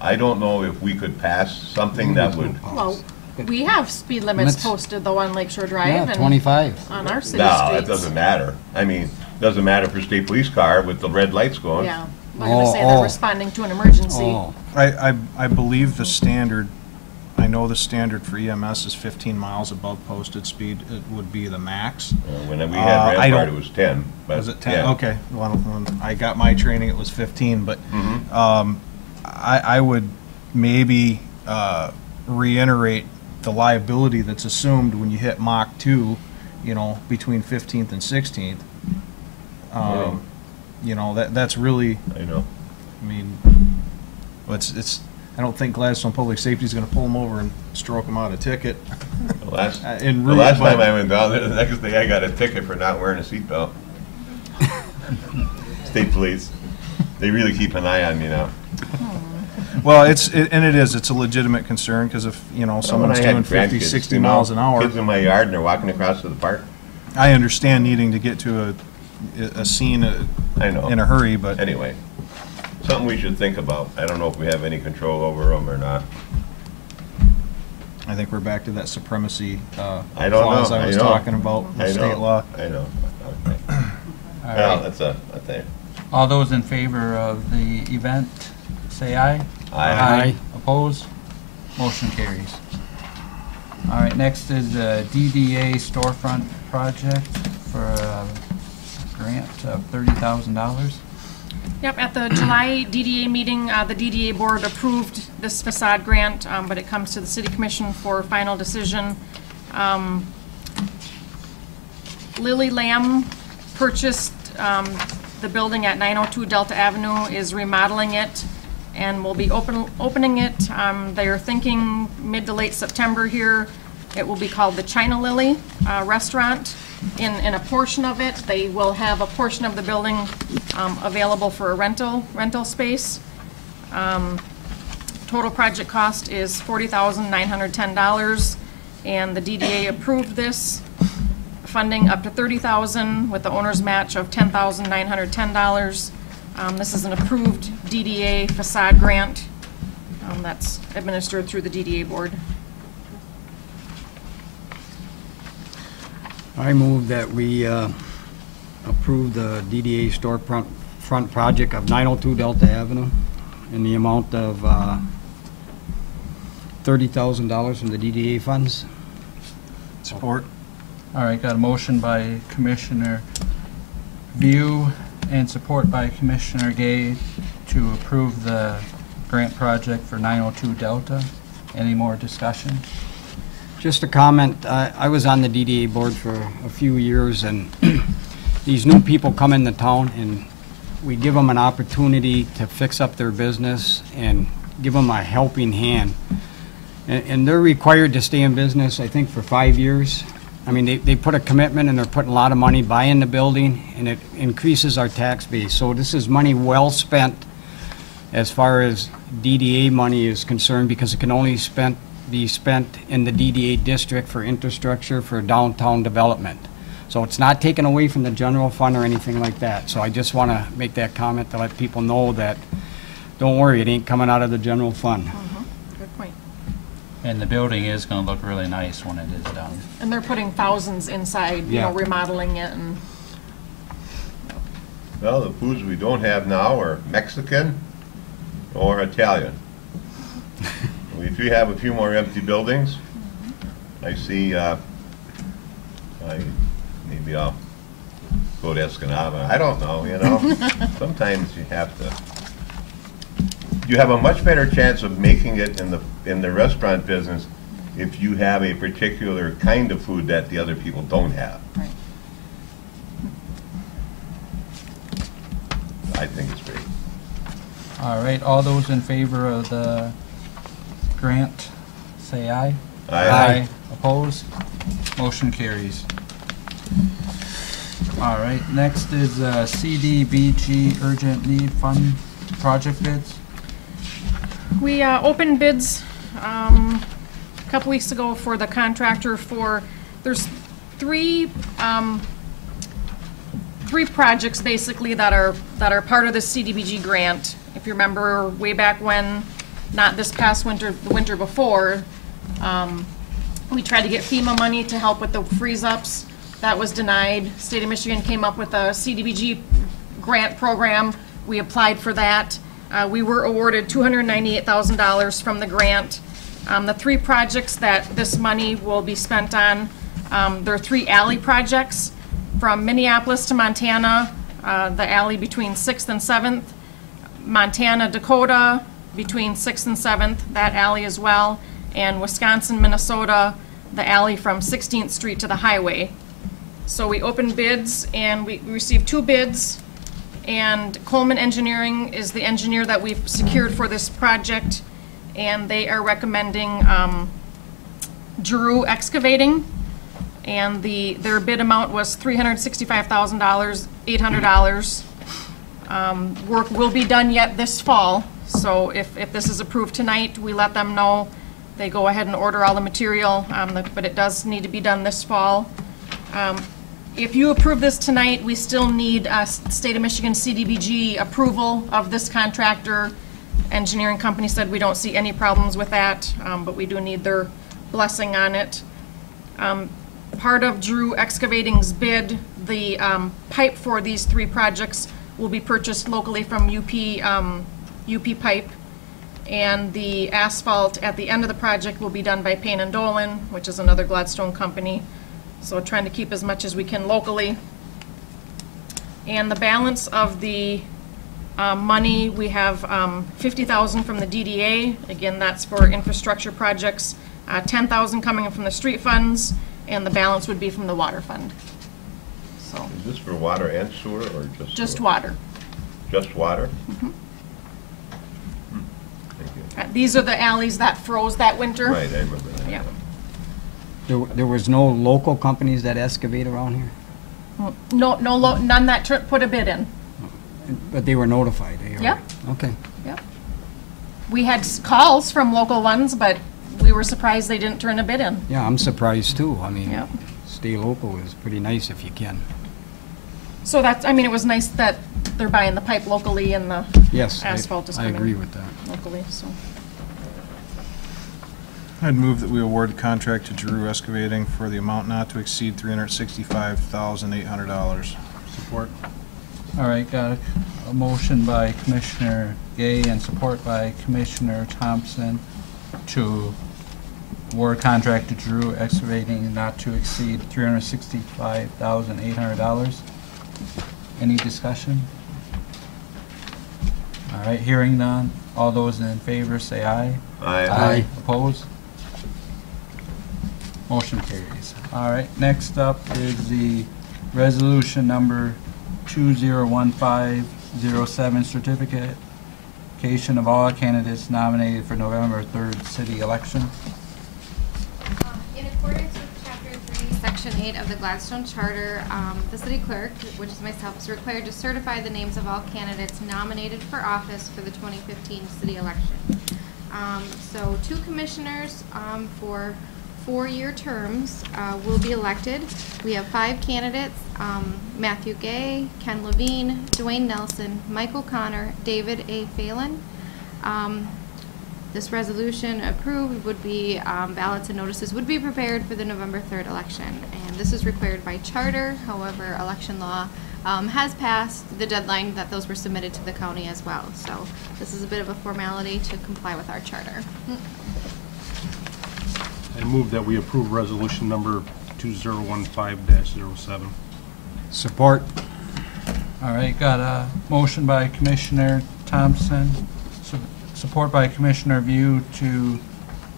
I don't know if we could pass something that would, Well, we have speed limits Limits? posted though on Lakeshore Drive Yeah, and 25. on our city no, streets. it doesn't matter. I mean, it doesn't matter for a state police car with the red lights going. Yeah, I'm gonna say they're Oh. responding to an emergency. Oh, I believe the standard, I know the standard for EMS is 15 miles above posted speed. It would be the max. When we I had Rampart, don't- it was 10. But Was it 10? yeah. Okay. Well, when I got my training, it was 15, but Mhm. I would maybe reiterate the liability that's assumed when you hit Mach 2, you know, between 15th and 16th. Yeah. You know, that's really, I know. I mean, I don't think Gladstone Public Safety is going to pull them over and stroke them out a ticket. The last, And the really, last but- time I went down there, the next day I got a ticket for not wearing a seatbelt. State police. They really keep an eye on me now. Well, it's a legitimate concern, because if, you know, someone's When I had doing 50, grandkids, 60 you know, miles an hour, Kids in my yard and they're walking across to the park. I understand needing to get to a scene I know. in a hurry, but Anyway, something we should think about. I don't know if we have any control over them or not. I think we're back to that supremacy I don't clause know. I was know. talking about I with state know. law. I know. Okay. All Well, right. that's a thing. All those in favor of the event, say aye. Aye. Opposed? Motion carries. All right, next is the DDA storefront project for a grant of $30,000. Yep, at the July DDA meeting, the DDA board approved this facade grant, but it comes to the city commission for final decision. Lily Lamb purchased the building at 902 Delta Avenue, is remodeling it, and will be opening it. They're thinking mid to late September here. It will be called the China Lily Restaurant. In a portion of it, they will have a portion of the building available for a rental space. Total project cost is $40,910, and the DDA approved this, funding up to $30,000 with the owner's match of $10,910. This is an approved DDA facade grant that's administered through the DDA board. I move that we approve the DDA storefront project of 902 Delta Avenue in the amount of $30,000 from the DDA funds. Support. All right, got a motion by Commissioner View and support by Commissioner Gay to approve the grant project for 902 Delta. Any more discussion? Just a comment, I was on the DDA board for a few years, and these new people come into town, and we give them an opportunity to fix up their business and give them a helping hand. And they're required to stay in business, I think, for 5 years. I mean, they put a commitment, and they're putting a lot of money buying the building, and it increases our tax base. So this is money well spent as far as DDA money is concerned, because it can only be spent in the DDA district for infrastructure for downtown development. So it's not taken away from the general fund or anything like that. So I just want to make that comment to let people know that, don't worry, it ain't coming out of the general fund. Good point. And the building is going to look really nice when it is done. And they're putting thousands inside, you know, Yeah. remodeling it and. Well, the foods we don't have now are Mexican or Italian. If you have a few more empty buildings, I see, maybe I'll go to Escanaba. I don't know, you know? Sometimes you have to. You have a much better chance of making it in the restaurant business if you have a particular kind of food that the other people don't have. Right. I think it's great. All right, all those in favor of the grant, say aye. Aye. Opposed? Motion carries. All right, next is CDBG Urgent Need Fund project bids. We opened bids a couple weeks ago for the contractor for, there's three projects basically that are part of the CDBG grant. If you remember way back when, not this past winter, the winter before, we tried to get FEMA money to help with the freeze-ups. That was denied. State of Michigan came up with a CDBG grant program. We applied for that. We were awarded $298,000 from the grant. The three projects that this money will be spent on, there are three alley projects from Minneapolis to Montana, the alley between 6th and 7th, Montana, Dakota, between 6th and 7th, that alley as well, and Wisconsin, Minnesota, the alley from 16th Street to the highway. So we opened bids, and we received 2 bids, and Coleman Engineering is the engineer that we've secured for this project, and they are recommending Giroux Excavating, and their bid amount was $365,000, $800. Work will be done yet this fall, so if this is approved tonight, we let them know. They go ahead and order all the material, but it does need to be done this fall. If you approve this tonight, we still need State of Michigan CDBG approval of this contractor. Engineering company said we don't see any problems with that, but we do need their blessing on it. Part of Giroux Excavating's bid, the pipe for these 3 projects will be purchased locally from UP Pipe, and the asphalt at the end of the project will be done by Payne and Dolan, which is another Gladstone company. So trying to keep as much as we can locally. And the balance of the money, we have $50,000 from the DDA. Again, that's for infrastructure projects. $10,000 coming in from the street funds, and the balance would be from the water fund. So Is this for water and sewer, or just sewer? water. Just water? Mhm. Thank you. These are the alleys that froze that winter. Right, I remember that. Yeah. There was no local companies that excavate around here? None that put a bid in. But they were notified? Yep. Okay. Yep. We had calls from local ones, but we were surprised they didn't turn a bid in. Yeah, I'm surprised too. I mean, Yep. stay local is pretty nice if you can. So that's, I mean, it was nice that they're buying the pipe locally and the Yes, asphalt is I coming agree with that. locally, so. I'd move that we award the contract to Giroux Excavating for the amount not to exceed $365,800. Support. All right, got a motion by Commissioner Gay and support by Commissioner Thompson to award contract to Giroux Excavating not to exceed $365,800. Any discussion? All right, hearing none. All those in favor say aye. Aye. Opposed? Motion carries. All right, next up is the resolution number 201507, certification of all candidates nominated for November 3rd city election. In accordance with Chapter 3, Section 8 of the Gladstone Charter, the city clerk, which is myself, is required to certify the names of all candidates nominated for office for the 2015 city election. So 2 commissioners for 4-year terms will be elected. We have 5 candidates, Matthew Gay, Ken Levine, Dwayne Nelson, Michael Connor, David A. Phelan. This resolution approved would be, ballots and notices would be prepared for the November 3rd election. And this is required by charter. However, election law has passed the deadline that those were submitted to the county as well. So this is a bit of a formality to comply with our charter. I move that we approve resolution number 2015-07. Support. All right, got a motion by Commissioner Thompson, support by Commissioner View to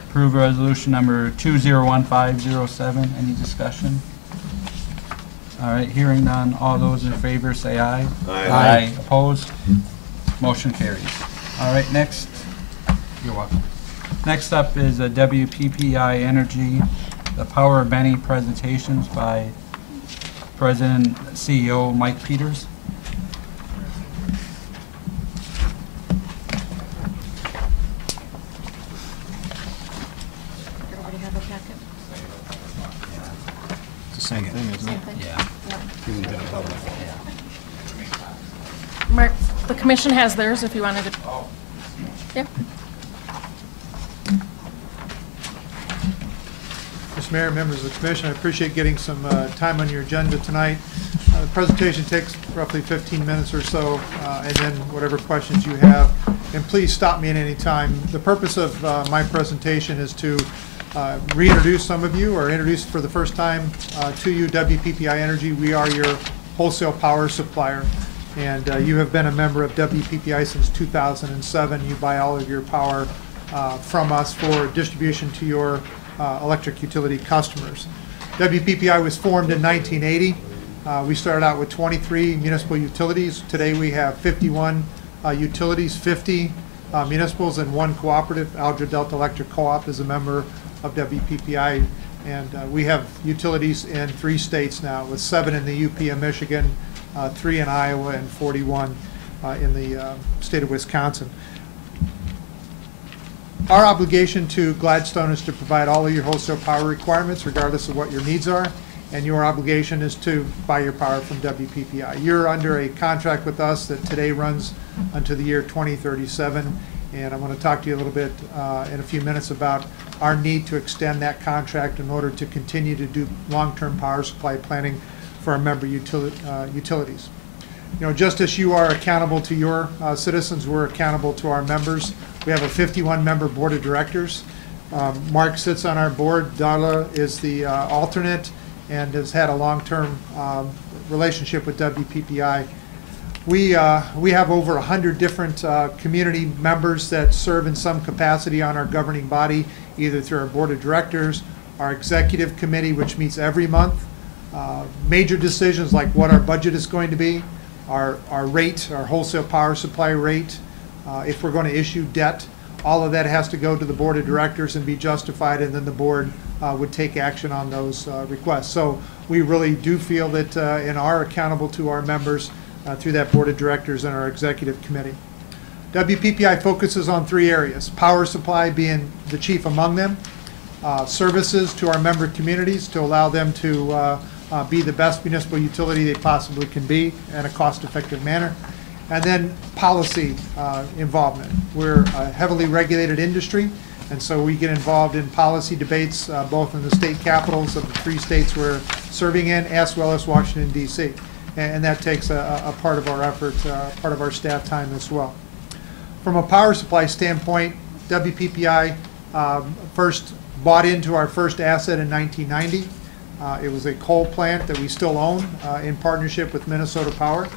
approve resolution number 201507. Any discussion? All right, hearing none, all those in favor say aye. Aye. Opposed? Motion carries. All right, next, you're welcome. Next up is a WPPI Energy, the Power of Many presentations by President and CEO Mike Peters. Everybody have a packet? It's the same thing, isn't it? Yeah. Given to the public. Mark, the commission has theirs if you wanted to. Yeah. Mr. Mayor, members of the commission, I appreciate getting some time on your agenda tonight. The presentation takes roughly 15 minutes or so, and then whatever questions you have. And please stop me at any time. The purpose of my presentation is to reintroduce some of you, or introduce for the first time to you WPPI Energy. We are your wholesale power supplier, and you have been a member of WPPI since 2007. You buy all of your power from us for distribution to your electric utility customers. WPPI was formed in 1980. We started out with 23 municipal utilities. Today we have 51 utilities, 50 municipals, and 1 cooperative. Alger Delta Electric Co-op is a member of WPPI, and we have utilities in 3 states now, with 7 in the UP of Michigan, 3 in Iowa, and 41 in the state of Wisconsin. Our obligation to Gladstone is to provide all of your wholesale power requirements, regardless of what your needs are, and your obligation is to buy your power from WPPI. You're under a contract with us that today runs until the year 2037, and I'm going to talk to you a little bit in a few minutes about our need to extend that contract in order to continue to do long-term power supply planning for our member utilities. You know, just as you are accountable to your citizens, we're accountable to our members. We have a 51-member board of directors. Mark sits on our board. Darla is the alternate and has had a long-term relationship with WPPI. We have over 100 different community members that serve in some capacity on our governing body, either through our board of directors, our executive committee, which meets every month. Major decisions like what our budget is going to be, our rate, our wholesale power supply rate, if we're going to issue debt, all of that has to go to the board of directors and be justified, and then the board would take action on those requests. So we really do feel that and are accountable to our members through that board of directors and our executive committee. WPPI focuses on 3 areas, power supply being the chief among them, services to our member communities to allow them to be the best municipal utility they possibly can be in a cost-effective manner, and then policy involvement. We're a heavily regulated industry, and so we get involved in policy debates both in the state capitals of the 3 states we're serving in, as well as Washington, D.C. And that takes a part of our effort, part of our staff time as well. From a power supply standpoint, WPPI first bought into our first asset in 1990. It was a coal plant that we still own in partnership with Minnesota Power.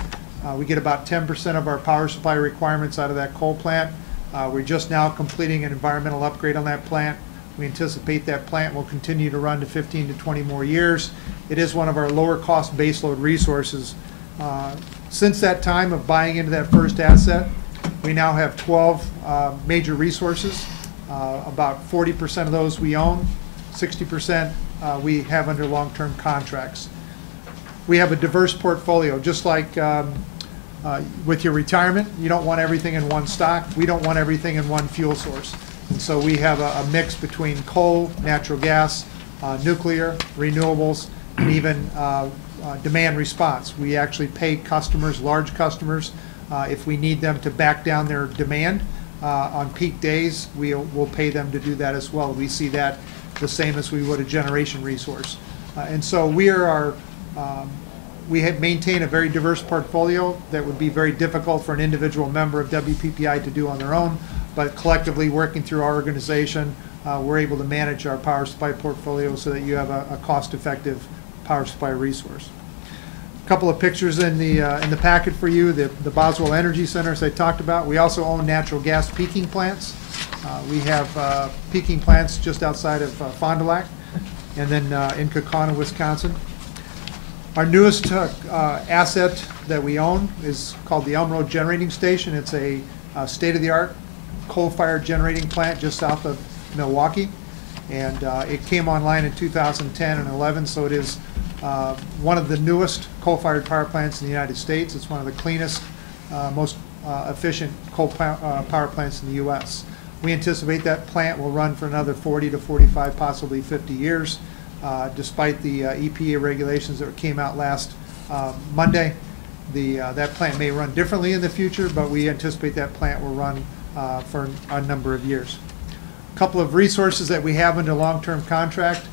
We get about 10% of our power supply requirements out of that coal plant. We're just now completing an environmental upgrade on that plant. We anticipate that plant will continue to run to 15 to 20 more years. It is one of our lower cost baseload resources. Since that time of buying into that first asset, we now have 12 major resources. About 40% of those we own, 60% we have under long-term contracts. We have a diverse portfolio, just like with your retirement, you don't want everything in one stock. We don't want everything in one fuel source. And so we have a mix between coal, natural gas, nuclear, renewables, and even demand response. We actually pay customers, large customers, if we need them to back down their demand on peak days, we'll pay them to do that as well. We see that the same as we would a generation resource. And so we have maintained a very diverse portfolio that would be very difficult for an individual member of WPPI to do on their own, but collectively working through our organization, we're able to manage our power supply portfolio so that you have a cost-effective power supply resource. A couple of pictures in the packet for you, the Boswell Energy Center, as I talked about. We also own natural gas peaking plants. We have peaking plants just outside of Fond du Lac, and then in Kaukauna, Wisconsin. Our newest asset that we own is called the Elm Road Generating Station. It's a state-of-the-art coal-fired generating plant just south of Milwaukee. And it came online in 2010 and 11, so it is one of the newest coal-fired power plants in the United States. It's one of the cleanest, most efficient coal power plants in the U.S. We anticipate that plant will run for another 40 to 45, possibly 50 years, despite the EPA regulations that came out last Monday. That plant may run differently in the future, but we anticipate that plant will run for a number of years. A couple of resources that we have under long-term contract.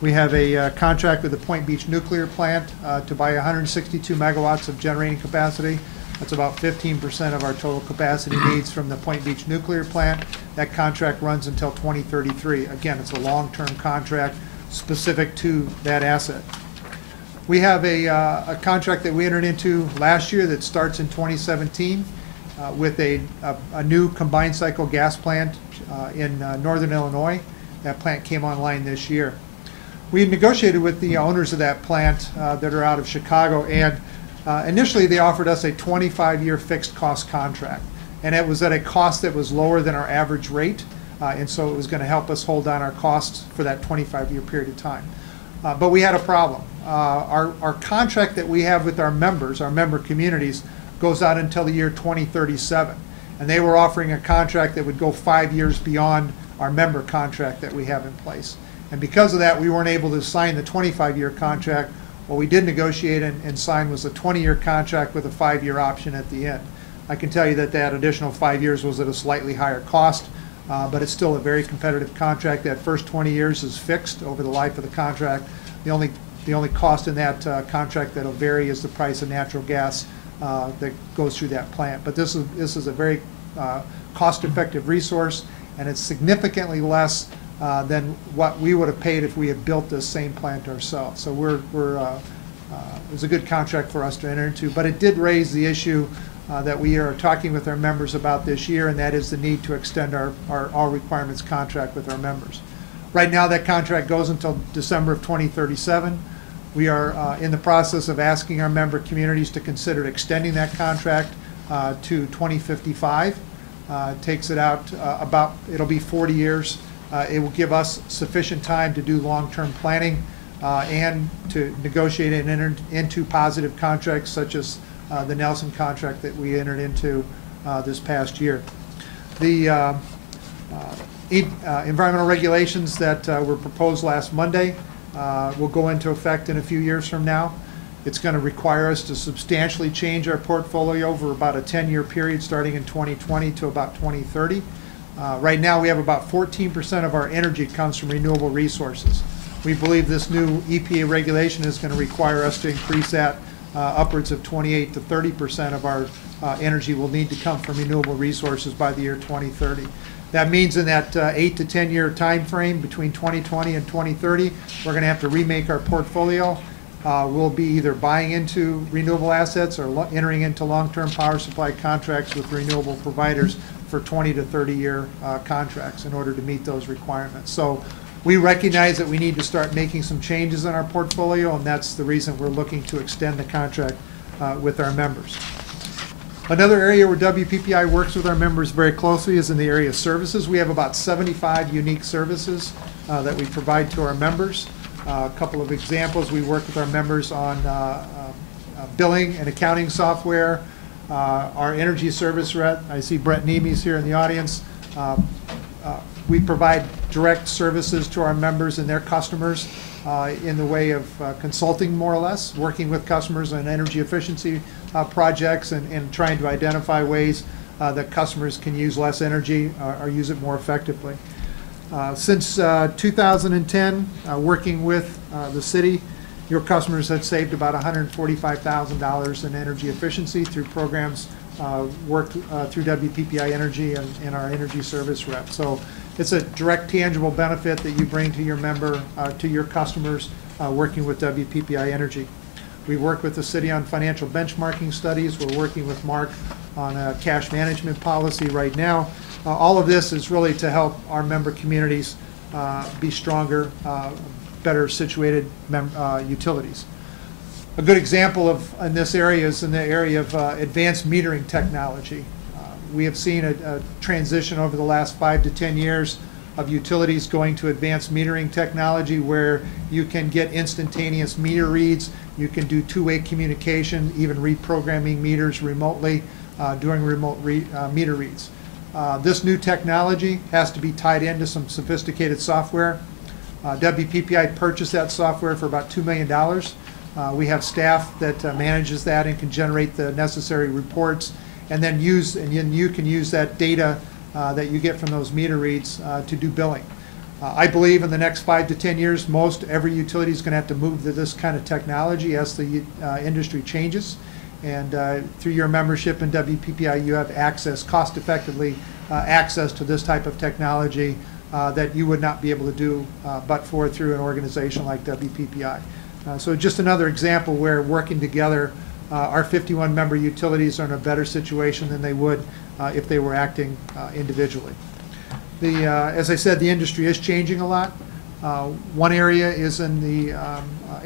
We have a contract with the Point Beach Nuclear Plant to buy 162 megawatts of generating capacity. That's about 15% of our total capacity needs from the Point Beach Nuclear Plant. That contract runs until 2033. Again, it's a long-term contract specific to that asset. We have a contract that we entered into last year that starts in 2017 with a new combined cycle gas plant in northern Illinois. That plant came online this year. We negotiated with the owners of that plant that are out of Chicago, and initially they offered us a 25-year fixed cost contract, and it was at a cost that was lower than our average rate, and so it was going to help us hold down our costs for that 25-year period of time. But we had a problem. Our contract that we have with our members, our member communities, goes out until the year 2037. And they were offering a contract that would go 5 years beyond our member contract that we have in place. And because of that, we weren't able to sign the 25-year contract. What we did negotiate and sign was a 20-year contract with a 5-year option at the end. I can tell you that that additional 5 years was at a slightly higher cost, but it's still a very competitive contract. That first 20 years is fixed over the life of the contract. The only cost in that contract that will vary is the price of natural gas that goes through that plant. But this is a very cost-effective resource, and it's significantly less than what we would have paid if we had built this same plant ourselves. So it was a good contract for us to enter into, but it did raise the issue that we are talking with our members about this year, and that is the need to extend our all requirements contract with our members. Right now, that contract goes until December of 2037. We are in the process of asking our member communities to consider extending that contract to 2055. Takes it out it'll be 40 years. It will give us sufficient time to do long-term planning and to negotiate and enter into positive contracts such as the Nelson contract that we entered into this past year. The environmental regulations that were proposed last Monday will go into effect in a few years from now. It's going to require us to substantially change our portfolio over about a 10-year period starting in 2020 to about 2030. Right now we have about 14% of our energy comes from renewable resources. We believe this new EPA regulation is going to require us to increase that upwards of 28 to 30% of our energy will need to come from renewable resources by the year 2030. That means in that 8 to 10 year time frame between 2020 and 2030, we're going to have to remake our portfolio. We'll be either buying into renewable assets or entering into long-term power supply contracts with renewable providers for 20 to 30 year contracts in order to meet those requirements. So we recognize that we need to start making some changes in our portfolio, and that's the reason we're looking to extend the contract with our members. Another area where WPPI works with our members very closely is in the area of services. We have about 75 unique services that we provide to our members. A couple of examples: we work with our members on billing and accounting software, our energy service rep. I see Brett Nemes here in the audience. We provide direct services to our members and their customers in the way of consulting, more or less, working with customers on energy efficiency projects and trying to identify ways that customers can use less energy or use it more effectively. Since 2010, working with the city, your customers have saved about $145,000 in energy efficiency through programs worked through WPPI Energy and our energy service rep. So it's a direct, tangible benefit that you bring to your member, to your customers, working with WPPI Energy. We work with the city on financial benchmarking studies. We're working with Mark on a cash management policy right now. All of this is really to help our member communities be stronger, better situated utilities. A good example in this area is in the area of advanced metering technology. We have seen a transition over the last 5 to 10 years of utilities going to advanced metering technology where you can get instantaneous meter reads, you can do two-way communication, even reprogramming meters remotely, doing remote meter reads. This new technology has to be tied into some sophisticated software. WPPI purchased that software for about $2 million. We have staff that manages that and can generate the necessary reports, and then you can use that data that you get from those meter reads to do billing. I believe in the next 5 to 10 years, every utility is going to have to move to this kind of technology as the industry changes. And through your membership in WPPI, you have access, cost-effectively access to this type of technology that you would not be able to do but for through an organization like WPPI. So just another example where working together, our 51 member utilities are in a better situation than they would if they were acting individually. As I said, the industry is changing a lot. One area is in the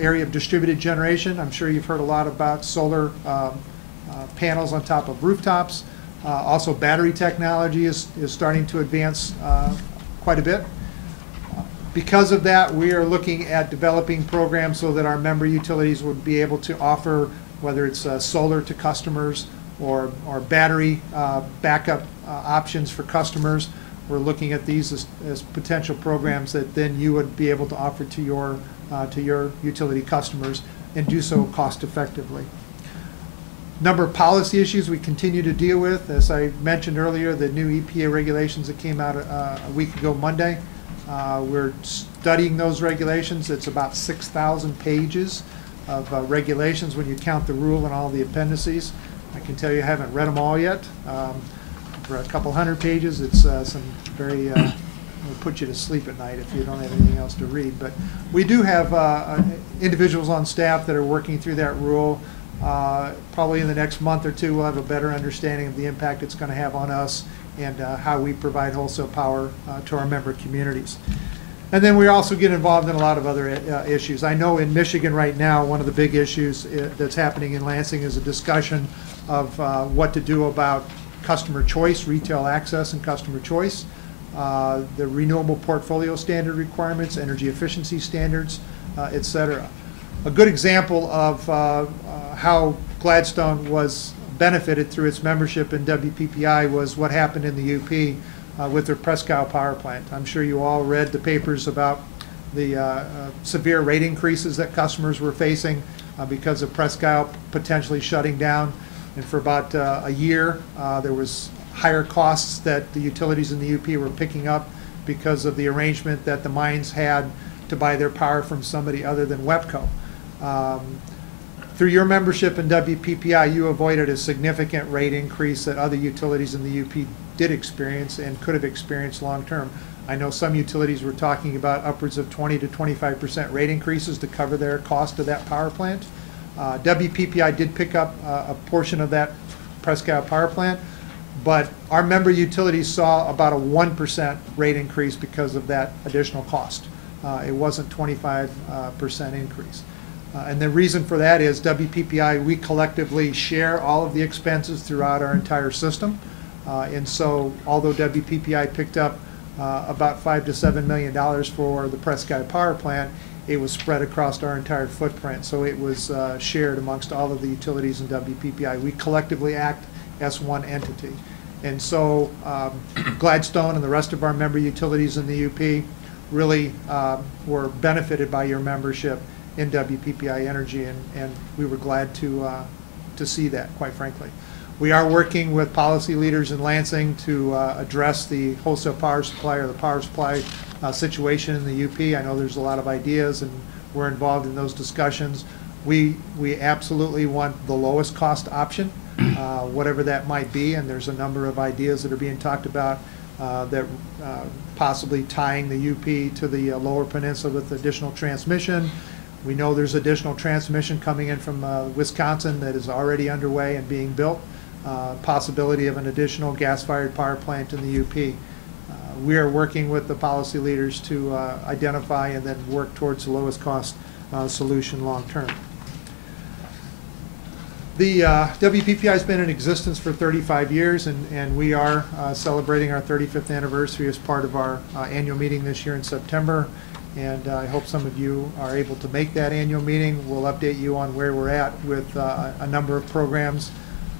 area of distributed generation. I'm sure you've heard a lot about solar panels on top of rooftops. Also, battery technology is starting to advance quite a bit. Because of that, we are looking at developing programs so that our member utilities would be able to offer, whether it's solar to customers or battery backup options for customers. We're looking at these as potential programs that then you would be able to offer to your utility customers and do so cost effectively. Number of policy issues we continue to deal with. As I mentioned earlier, the new EPA regulations that came out a week ago Monday. We're studying those regulations. It's about 6,000 pages of regulations when you count the rule and all the appendices. I can tell you I haven't read them all yet. For a couple hundred pages, it's some very, will put you to sleep at night if you don't have anything else to read. But we do have individuals on staff that are working through that rule. Probably in the next month or two, we'll have a better understanding of the impact it's going to have on us and how we provide wholesale power to our member communities. And then we also get involved in a lot of other issues. I know in Michigan right now, one of the big issues that's happening in Lansing is a discussion of what to do about customer choice, retail access and customer choice, the renewable portfolio standard requirements, energy efficiency standards, et cetera. A good example of how Gladstone was benefited through its membership in WPPI was what happened in the UP with their Presque Isle power plant. I'm sure you all read the papers about the severe rate increases that customers were facing because of Presque Isle potentially shutting down. And for about a year, there was higher costs that the utilities in the UP were picking up because of the arrangement that the mines had to buy their power from somebody other than WEPCO. Through your membership in WPPI, you avoided a significant rate increase that other utilities in the UP did experience and could have experienced long term. I know some utilities were talking about upwards of 20 to 25% rate increases to cover their cost of that power plant. WPPI did pick up a portion of that Presque Isle power plant, but our member utilities saw about a 1% rate increase because of that additional cost. It wasn't 25% increase. And the reason for that is WPPI, we collectively share all of the expenses throughout our entire system. And so although WPPI picked up about $5 to $7 million for the Presque Isle power plant, it was spread across our entire footprint. So it was shared amongst all of the utilities in WPPI. We collectively act as one entity. And so Gladstone and the rest of our member utilities in the UP really were benefited by your membership in WPPI Energy, and we were glad to see that, quite frankly. We are working with policy leaders in Lansing to address the wholesale power supply or the power supply situation in the UP. I know there's a lot of ideas, and we're involved in those discussions. We absolutely want the lowest cost option, whatever that might be, and there's a number of ideas that are being talked about that possibly tying the UP to the Lower Peninsula with additional transmission. We know there's additional transmission coming in from Wisconsin that is already underway and being built. Possibility of an additional gas-fired power plant in the UP. We are working with the policy leaders to identify and then work towards the lowest cost solution long term. The WPPI has been in existence for 35 years, and we are celebrating our 35th anniversary as part of our annual meeting this year in September. And I hope some of you are able to make that annual meeting. We'll update you on where we're at with a number of programs,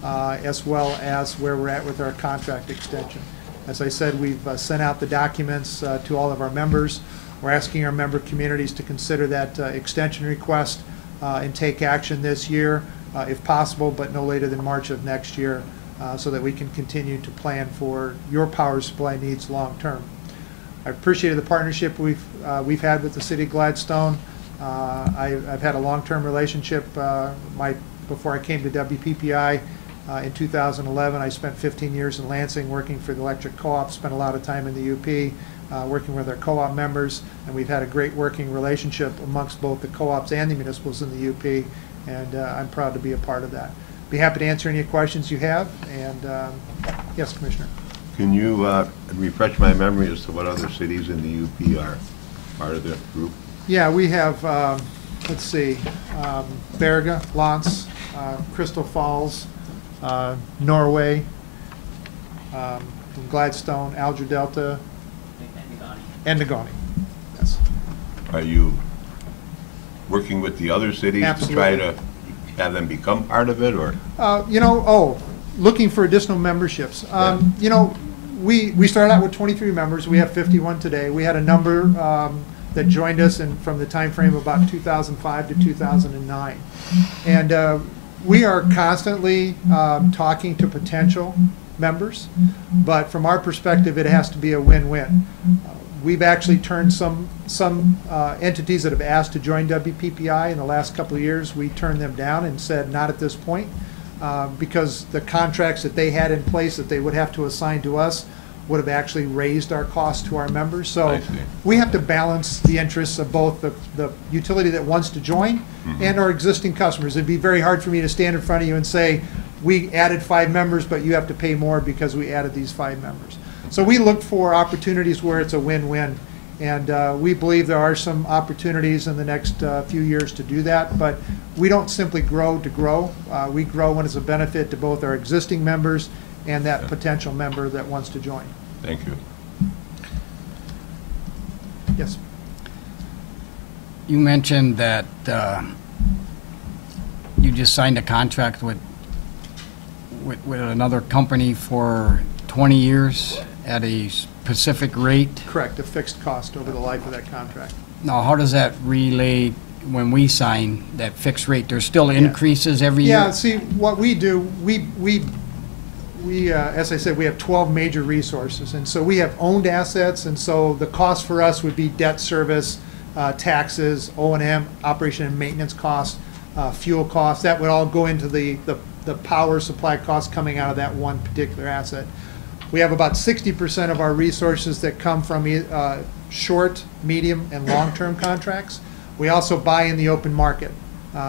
as well as where we're at with our contract extension. As I said, we've sent out the documents to all of our members. We're asking our member communities to consider that extension request and take action this year, if possible, but no later than March of next year, so that we can continue to plan for your power supply needs long term. I appreciated the partnership we've had with the City of Gladstone. I've had a long-term relationship. Before I came to WPPI in 2011, I spent 15 years in Lansing working for the electric co-op, spent a lot of time in the UP, working with our co-op members, and we've had a great working relationship amongst both the co-ops and the municipals in the UP, and I'm proud to be a part of that. Be happy to answer any questions you have, and yes, Commissioner. Can you refresh my memory as to what other cities in the UP are part of that group? Yeah, we have, let's see, Berga, Lance, Crystal Falls, Norway, Gladstone, Alger Delta, and Negaunee. Yes. Are you working with the other cities to try to have them become part of it, or? Looking for additional memberships. You know, we started out with 23 members. We have 51 today. We had a number that joined us from the time frame of about 2005 to 2009. And we are constantly talking to potential members, but from our perspective, it has to be a win-win. We've actually turned some entities that have asked to join WPPI in the last couple of years, we turned them down and said not at this point, because the contracts that they had in place that they would have to assign to us would have actually raised our cost to our members. So we have to balance the interests of both the utility that wants to join and our existing customers. It'd be very hard for me to stand in front of you and say, we added 5 members, but you have to pay more because we added these 5 members. So we look for opportunities where it's a win-win. And we believe there are some opportunities in the next few years to do that, but we don't simply grow to grow. We grow when it's a benefit to both our existing members and that potential member that wants to join. Thank you. Yes. You mentioned that you just signed a contract with another company for 20 years at a specific rate? Correct, a fixed cost over the life of that contract. Now, how does that relate when we sign that fixed rate? There's still increases every year? Yeah, see, what we do, we as I said, we have 12 major resources, and so we have owned assets, and so the cost for us would be debt service, taxes, O&M, operation and maintenance costs, fuel costs. That would all go into the power supply costs coming out of that one particular asset. We have about 60% of our resources that come from short, medium, and long-term contracts. We also buy in the open market.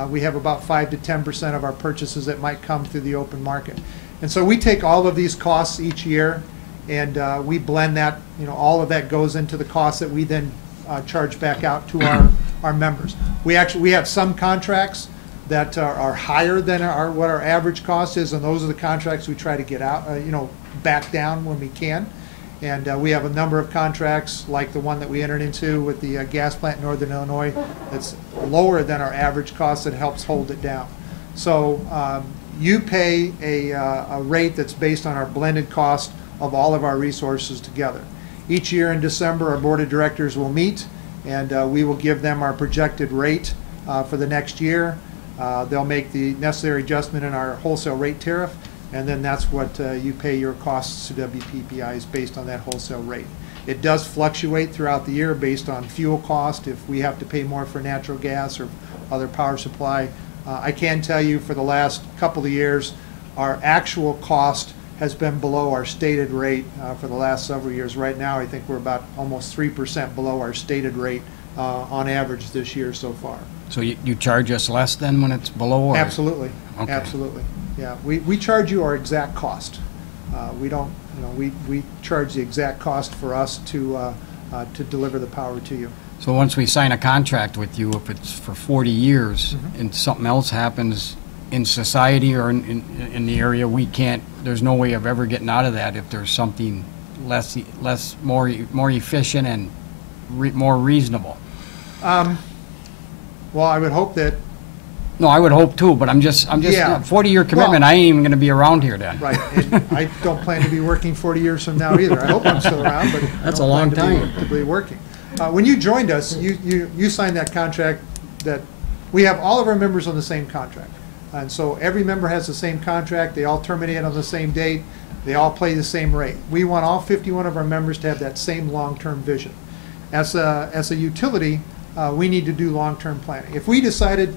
We have about 5 to 10% of our purchases that might come through the open market. And so we take all of these costs each year, and we blend that, all of that goes into the costs that we then charge back out to our members. We have some contracts that are higher than what our average cost is, and those are the contracts we try to get out, back down when we can. And we have a number of contracts like the one that we entered into with the gas plant in Northern Illinois that's lower than our average cost that helps hold it down. So you pay a rate that's based on our blended cost of all of our resources together. Each year in December, our board of directors will meet, and we will give them our projected rate for the next year. They'll make the necessary adjustment in our wholesale rate tariff, and then that's what you pay your costs to WPPI is based on that wholesale rate. It does fluctuate throughout the year based on fuel cost, if we have to pay more for natural gas or other power supply. I can tell you for the last couple of years, our actual cost has been below our stated rate for the last several years. Right now, I think we're about almost 3% below our stated rate on average this year so far. So you charge us less than when it's below? Or? Absolutely. Okay. Absolutely. Yeah, we charge you our exact cost. We don't, we charge the exact cost for us to deliver the power to you. So once we sign a contract with you, if it's for 40 years and something else happens, in society or in the area, we can't, there's no way of ever getting out of that if there's something more efficient and more reasonable. Well, I would hope that, No, I would hope too, but I'm just, Yeah. 40-year commitment, Well- I ain't even gonna be around here then. right, and I don't plan to be working 40 years from now either. I hope I'm still around, but I That's don't a long plan time. to be working. When you joined us, you signed that contract that, we have all of our members on the same contract. And so every member has the same contract, they all terminate on the same date, they all pay the same rate. We want all 51 of our members to have that same long-term vision. As a utility, we need to do long-term planning. If we decided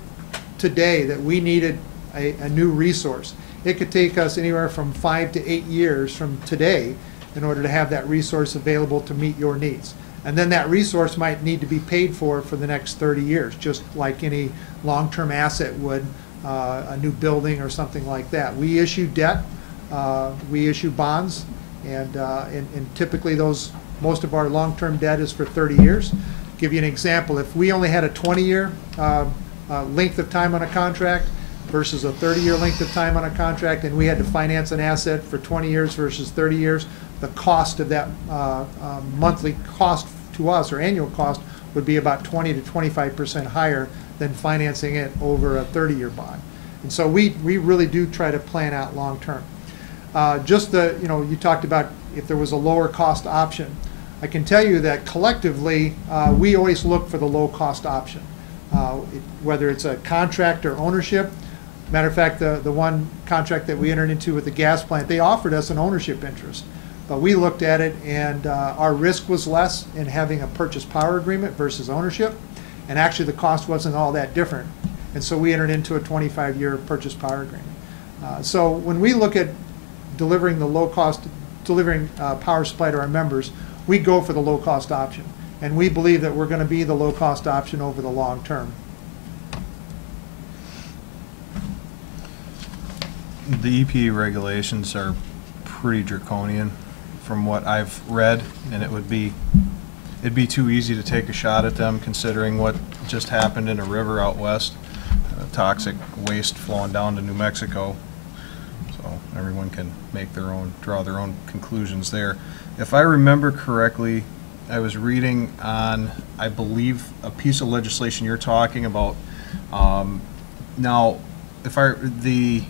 today that we needed a new resource, it could take us anywhere from 5 to 8 years from today in order to have that resource available to meet your needs. And then that resource might need to be paid for the next 30 years, just like any long-term asset would, a new building or something like that. We issue debt, we issue bonds, and typically most of our long-term debt is for 30 years. Give you an example, if we only had a 20-year length of time on a contract versus a 30-year length of time on a contract, and we had to finance an asset for 20 years versus 30 years, the cost of that monthly cost to us, or annual cost, would be about 20 to 25% higher than financing it over a 30-year bond. And so we really do try to plan out long-term. You talked about if there was a lower cost option. I can tell you that collectively, we always look for the low-cost option, whether it's a contract or ownership. Matter of fact, the one contract that we entered into with the gas plant, they offered us an ownership interest. But we looked at it, and our risk was less in having a purchase power agreement versus ownership. And actually, the cost wasn't all that different. And so we entered into a 25-year purchase power agreement. So when we look at delivering power supply to our members, we go for the low-cost option. And we believe that we're going to be the low-cost option over the long term. The EPA regulations are pretty draconian from what I've read, and it'd be too easy to take a shot at them considering what just happened in a river out west, toxic waste flowing down to New Mexico. So everyone can draw their own conclusions there. If I remember correctly, I was reading on, I believe, a piece of legislation you're talking about. Now, the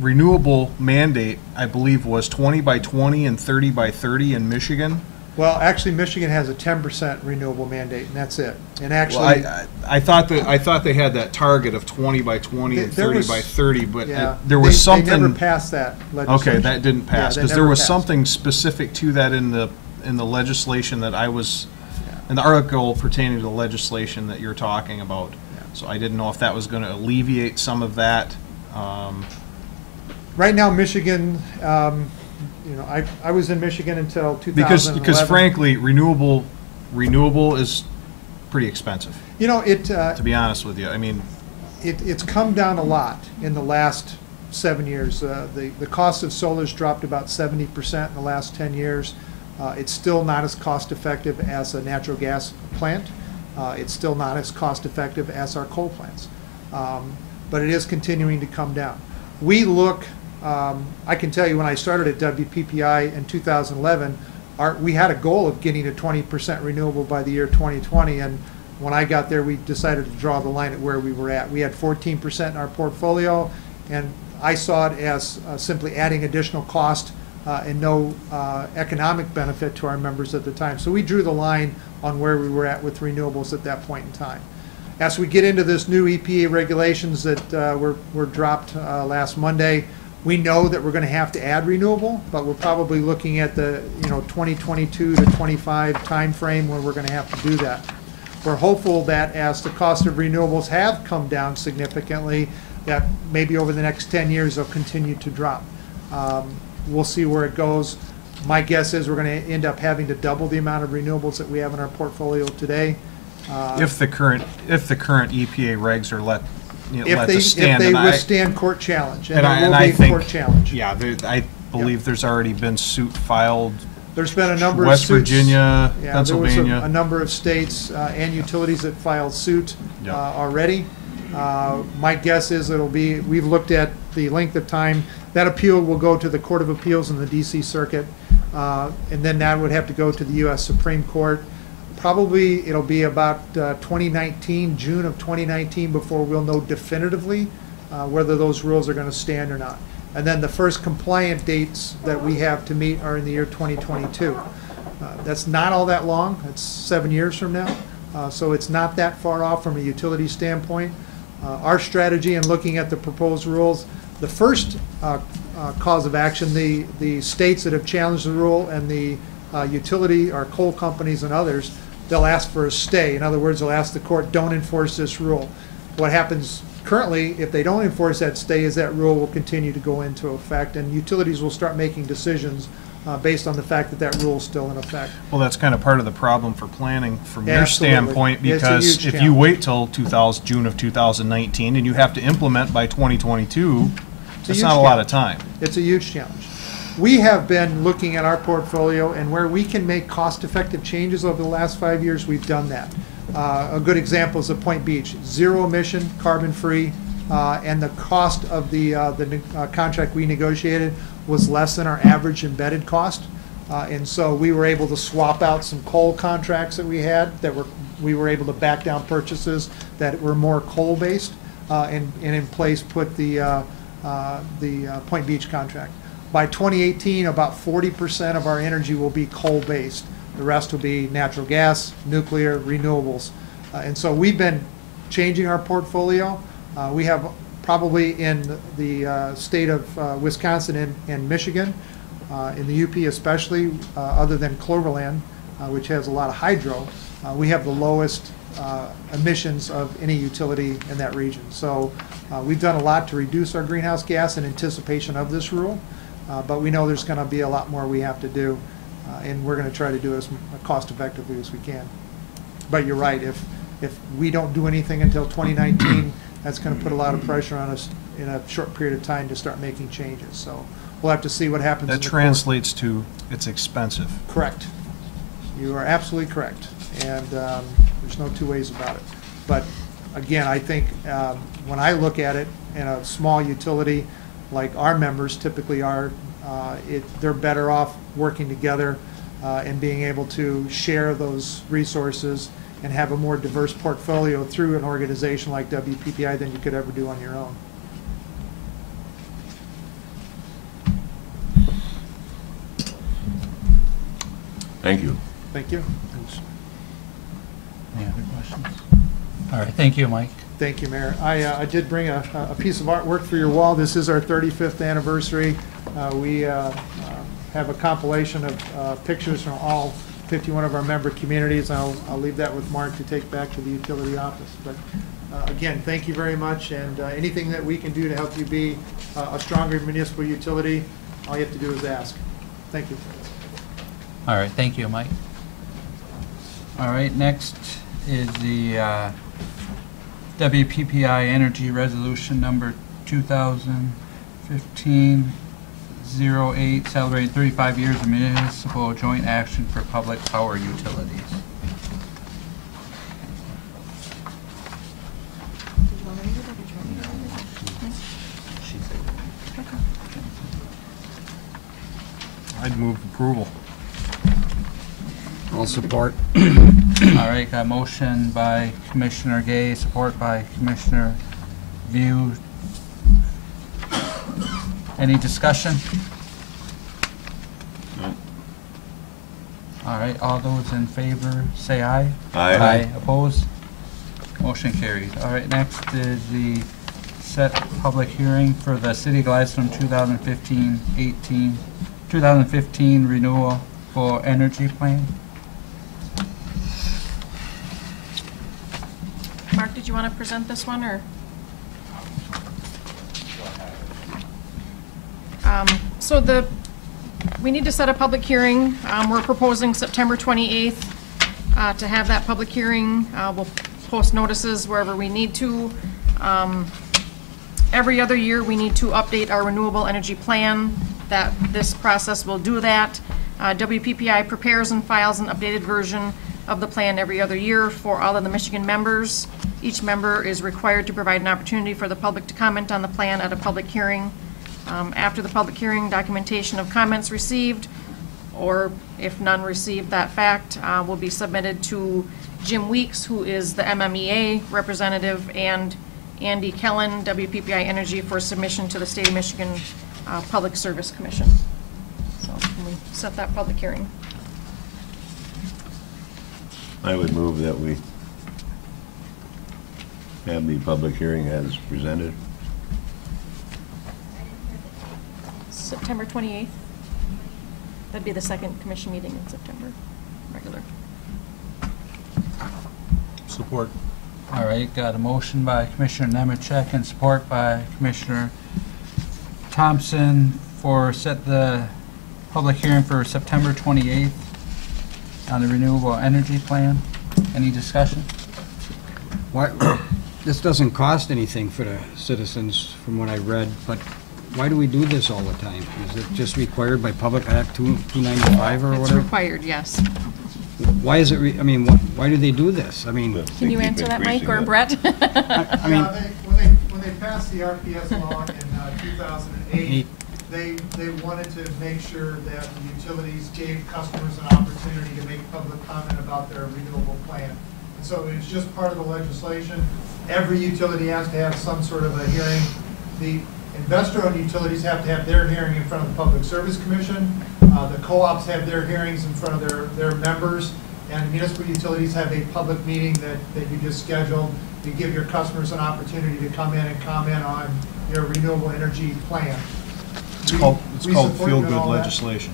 renewable mandate, I believe, was 20 by 20 and 30 by 30 in Michigan. Well, actually, Michigan has a 10% renewable mandate, and that's it. And actually, Well, I thought they had that target of 20 by 20 and 30 by 30, but yeah, there was something. They never passed that legislation. Okay, that didn't pass Yeah, because that there never was passed. something specific to that in the legislation that I was, in the article pertaining to the legislation that you're talking about. Yeah. So I didn't know if that was going to alleviate some of that. Right now, Michigan, I was in Michigan until 2011. Because frankly, renewable is pretty expensive. To be honest with you, I mean, It's come down a lot in the last 7 years. The cost of solar's dropped about 70% in the last 10 years. It's still not as cost effective as a natural gas plant. It's still not as cost effective as our coal plants. But it is continuing to come down. We look, I can tell you when I started at WPPI in 2011, we had a goal of getting to 20% renewable by the year 2020, and when I got there, we decided to draw the line at where we were at. We had 14% in our portfolio, and I saw it as simply adding additional cost and no economic benefit to our members at the time. So we drew the line on where we were at with renewables at that point in time. As we get into this new EPA regulations that were dropped last Monday, we know that we're going to have to add renewable, but we're probably looking at the 2022 to 25 timeframe where we're going to have to do that. We're hopeful that as the cost of renewables have come down significantly, that maybe over the next 10 years they'll continue to drop. We'll see where it goes. My guess is we're going to end up having to double the amount of renewables that we have in our portfolio today. if the current EPA regs are let to stand. If they and withstand court challenge, and and there I will be a think, court challenge. yeah, I believe there's already been suit filed. There's been a number of West suits. Virginia, Yeah, there was Pennsylvania. a number of states and utilities that filed suit Yep. already. My guess is we've looked at the length of time. That appeal will go to the Court of Appeals in the DC Circuit, and then that would have to go to the US Supreme Court. Probably it'll be about 2019, June of 2019, before we'll know definitively whether those rules are going to stand or not. And then the first compliant dates that we have to meet are in the year 2022. That's not all that long. It's 7 years from now. So it's not that far off from a utility standpoint. Our strategy in looking at the proposed rules, the first cause of action, the states that have challenged the rule and the utility or coal companies and others, they'll ask for a stay. In other words, they'll ask the court, don't enforce this rule. What happens currently, if they don't enforce that stay, is that rule will continue to go into effect, and utilities will start making decisions based on the fact that that rule is still in effect. Well, that's kind of part of the problem for planning from your Absolutely. standpoint, It's a because huge if you challenge. wait till June of 2019 and you have to implement by 2022, that's huge not a lot of challenge. time. It's a huge challenge. We have been looking at our portfolio, and where we can make cost-effective changes over the last 5 years, we've done that. A good example is the Point Beach, zero emission, carbon-free, and the cost of the contract we negotiated was less than our average embedded cost. And so we were able to swap out some coal contracts that we had we were able to back down purchases that were more coal-based, and in place put the Point Beach contract. By 2018, about 40% of our energy will be coal-based. The rest will be natural gas, nuclear, renewables. And so we've been changing our portfolio. We have probably in the state of Wisconsin and Michigan, in the UP especially, other than Cloverland, which has a lot of hydro, we have the lowest emissions of any utility in that region. So we've done a lot to reduce our greenhouse gas in anticipation of this rule, but we know there's going to be a lot more we have to do, and we're going to try to do it as cost effectively as we can. But you're right, if we don't do anything until 2019, that's going to put a lot of pressure on us in a short period of time to start making changes. So we'll have to see what happens. That in the translates to it's expensive. Correct. You are absolutely correct, and there's no two ways about it. But again, I think when I look at it in a small utility like our members typically are, they're better off working together and being able to share those resources and have a more diverse portfolio through an organization like WPPI than you could ever do on your own. Thank you. Thank you. Any other questions? All right, thank you, Mike. Thank you, Mayor. I did bring a piece of artwork for your wall. This is our 35th anniversary. We have a compilation of pictures from all 51 of our member communities. I'll leave that with Mark to take back to the utility office. But again, thank you very much, and anything that we can do to help you be a stronger municipal utility, all you have to do is ask. Thank you. All right, thank you, Mike. All right, next is the WPPI Energy Resolution Number 2015-08, celebrating 35 years of municipal joint action for public power utilities. I'd move approval. I'll support. All right, got a motion by Commissioner Gay, support by Commissioner View. Any discussion? No. All right, all those in favor, say aye. Aye. Opposed? Motion carried. All right, next is the set public hearing for the City of Gladstone 2015 Renewable Energy Plan. Mark, did you want to present this one, or? So we need to set a public hearing. We're proposing September 28th to have that public hearing. We'll post notices wherever we need to. Every other year, we need to update our renewable energy plan. This process will do that. WPPI prepares and files an updated version of the plan every other year for all of the Michigan members. Each member is required to provide an opportunity for the public to comment on the plan at a public hearing. After the public hearing, documentation of comments received, or if none received, that fact will be submitted to Jim Weeks, who is the MMEA representative, and Andy Kellen, WPPI Energy, for submission to the State of Michigan Public Service Commission. So can we set that public hearing? I would move that we have the public hearing as presented. September 28th. That'd be the second commission meeting in September, regular. Support. All right, got a motion by Commissioner Nemetchek and support by Commissioner Thompson for set the public hearing for September 28th on the renewable energy plan. Any discussion? Why, this doesn't cost anything for the citizens, from what I read, but why do we do this all the time? Is it just required by Public Act 295 or It's whatever? required, yes. Why is it, I mean, why do they do this? I mean, Can you answer that, Mike or Brett? I mean, When they passed the RPS law in 2008, they wanted to make sure that the utilities gave customers an opportunity to make public comment about their renewable plan. And so it's just part of the legislation. Every utility has to have some sort of a hearing. The investor-owned utilities have to have their hearing in front of the Public Service Commission. The co-ops have their hearings in front of their members. And municipal utilities have a public meeting that you just scheduled. You give your customers an opportunity to come in and comment on your renewable energy plan. It's called We support you in feel-good all that. legislation.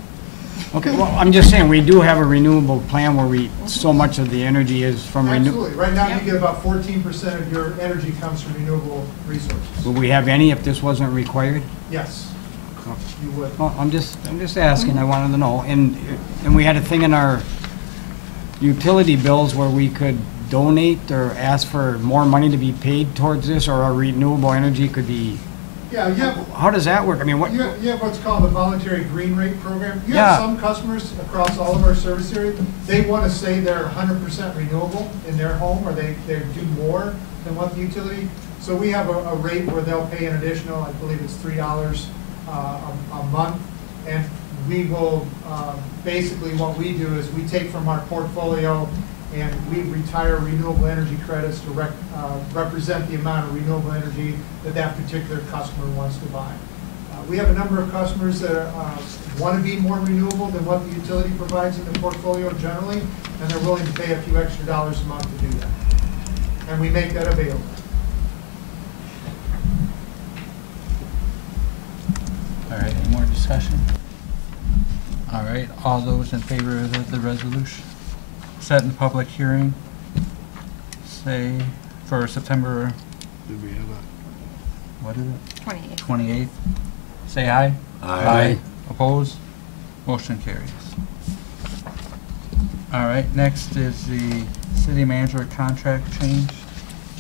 okay, well, I'm just saying, we do have a renewable plan where so much of the energy is from renewable. Absolutely. Right now, you Yep. get about 14% of your energy comes from renewable resources. Would we have any if this wasn't required? Yes, you would. Well, I'm just asking, I wanted to know. And we had a thing in our utility bills where we could donate or ask for more money to be paid towards this, or our renewable energy could be, Yeah, you have, how does that work? I mean, what, you have what's called the voluntary green rate program. You Yeah. have some customers across all of our service areas, they want to say they're 100% renewable in their home, or they do more than what the utility. So we have a rate where they'll pay an additional, I believe it's $3 a month. And we will, basically what we do is we take from our portfolio and we retire renewable energy credits to represent the amount of renewable energy that particular customer wants to buy. We have a number of customers that want to be more renewable than what the utility provides in the portfolio generally, and they're willing to pay a few extra dollars a month to do that. And we make that available. All right, any more discussion? All right, all those in favor of the resolution? Setting the public hearing, say, for September, Did we have a? what is it? 28th. 28th. Say aye. Aye. Opposed? Motion carries. All right, next is the city manager contract change.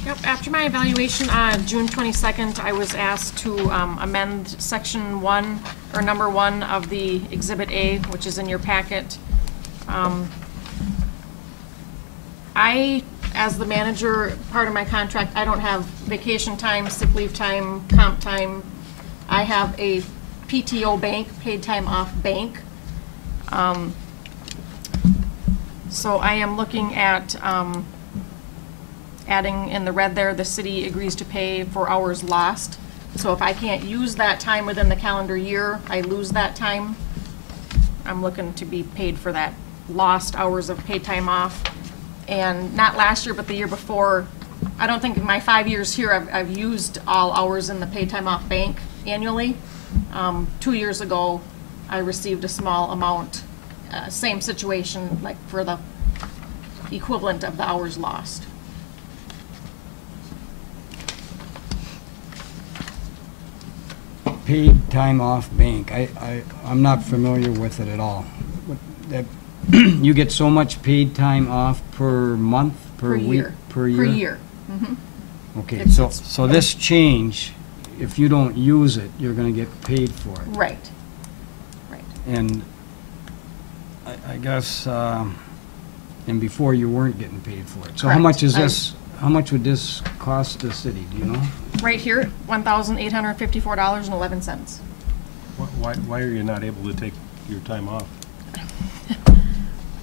Yep, after my evaluation on June 22nd, I was asked to amend section 1, or number 1 of the Exhibit A, which is in your packet. As the manager, part of my contract, I don't have vacation time, sick leave time, comp time. I have a PTO bank, paid time off bank. So I am looking at adding in the red there, the city agrees to pay for hours lost. So if I can't use that time within the calendar year, I lose that time. I'm looking to be paid for that lost hours of paid time off. And not last year, but the year before, I don't think in my 5 years here, I've used all hours in the paid time off bank annually. 2 years ago, I received a small amount, same situation, like for the equivalent of the hours lost. paid time off bank, I'm not familiar with it at all. That, you get so much paid time off per month, per week? year. Per year? Per year. Mhm. Okay, It's- so this change, if you don't use it, you're gonna get paid for it. and before you weren't getting paid for it. So how Correct. much is this, how much would this cost the city, do you know? Right here, $1,854.11. Why are you not able to take your time off?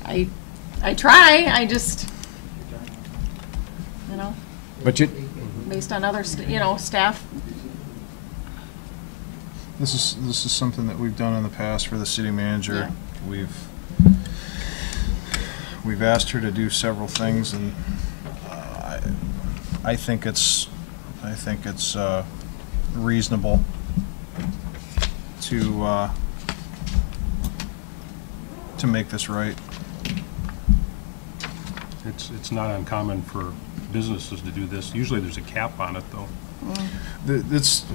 I try, I just, you know, But you, based on other, staff. This is something that we've done in the past for the city manager. Yeah. We've asked her to do several things, and I think it's reasonable to make this right. It's not uncommon for businesses to do this. Usually there's a cap on it, though. That's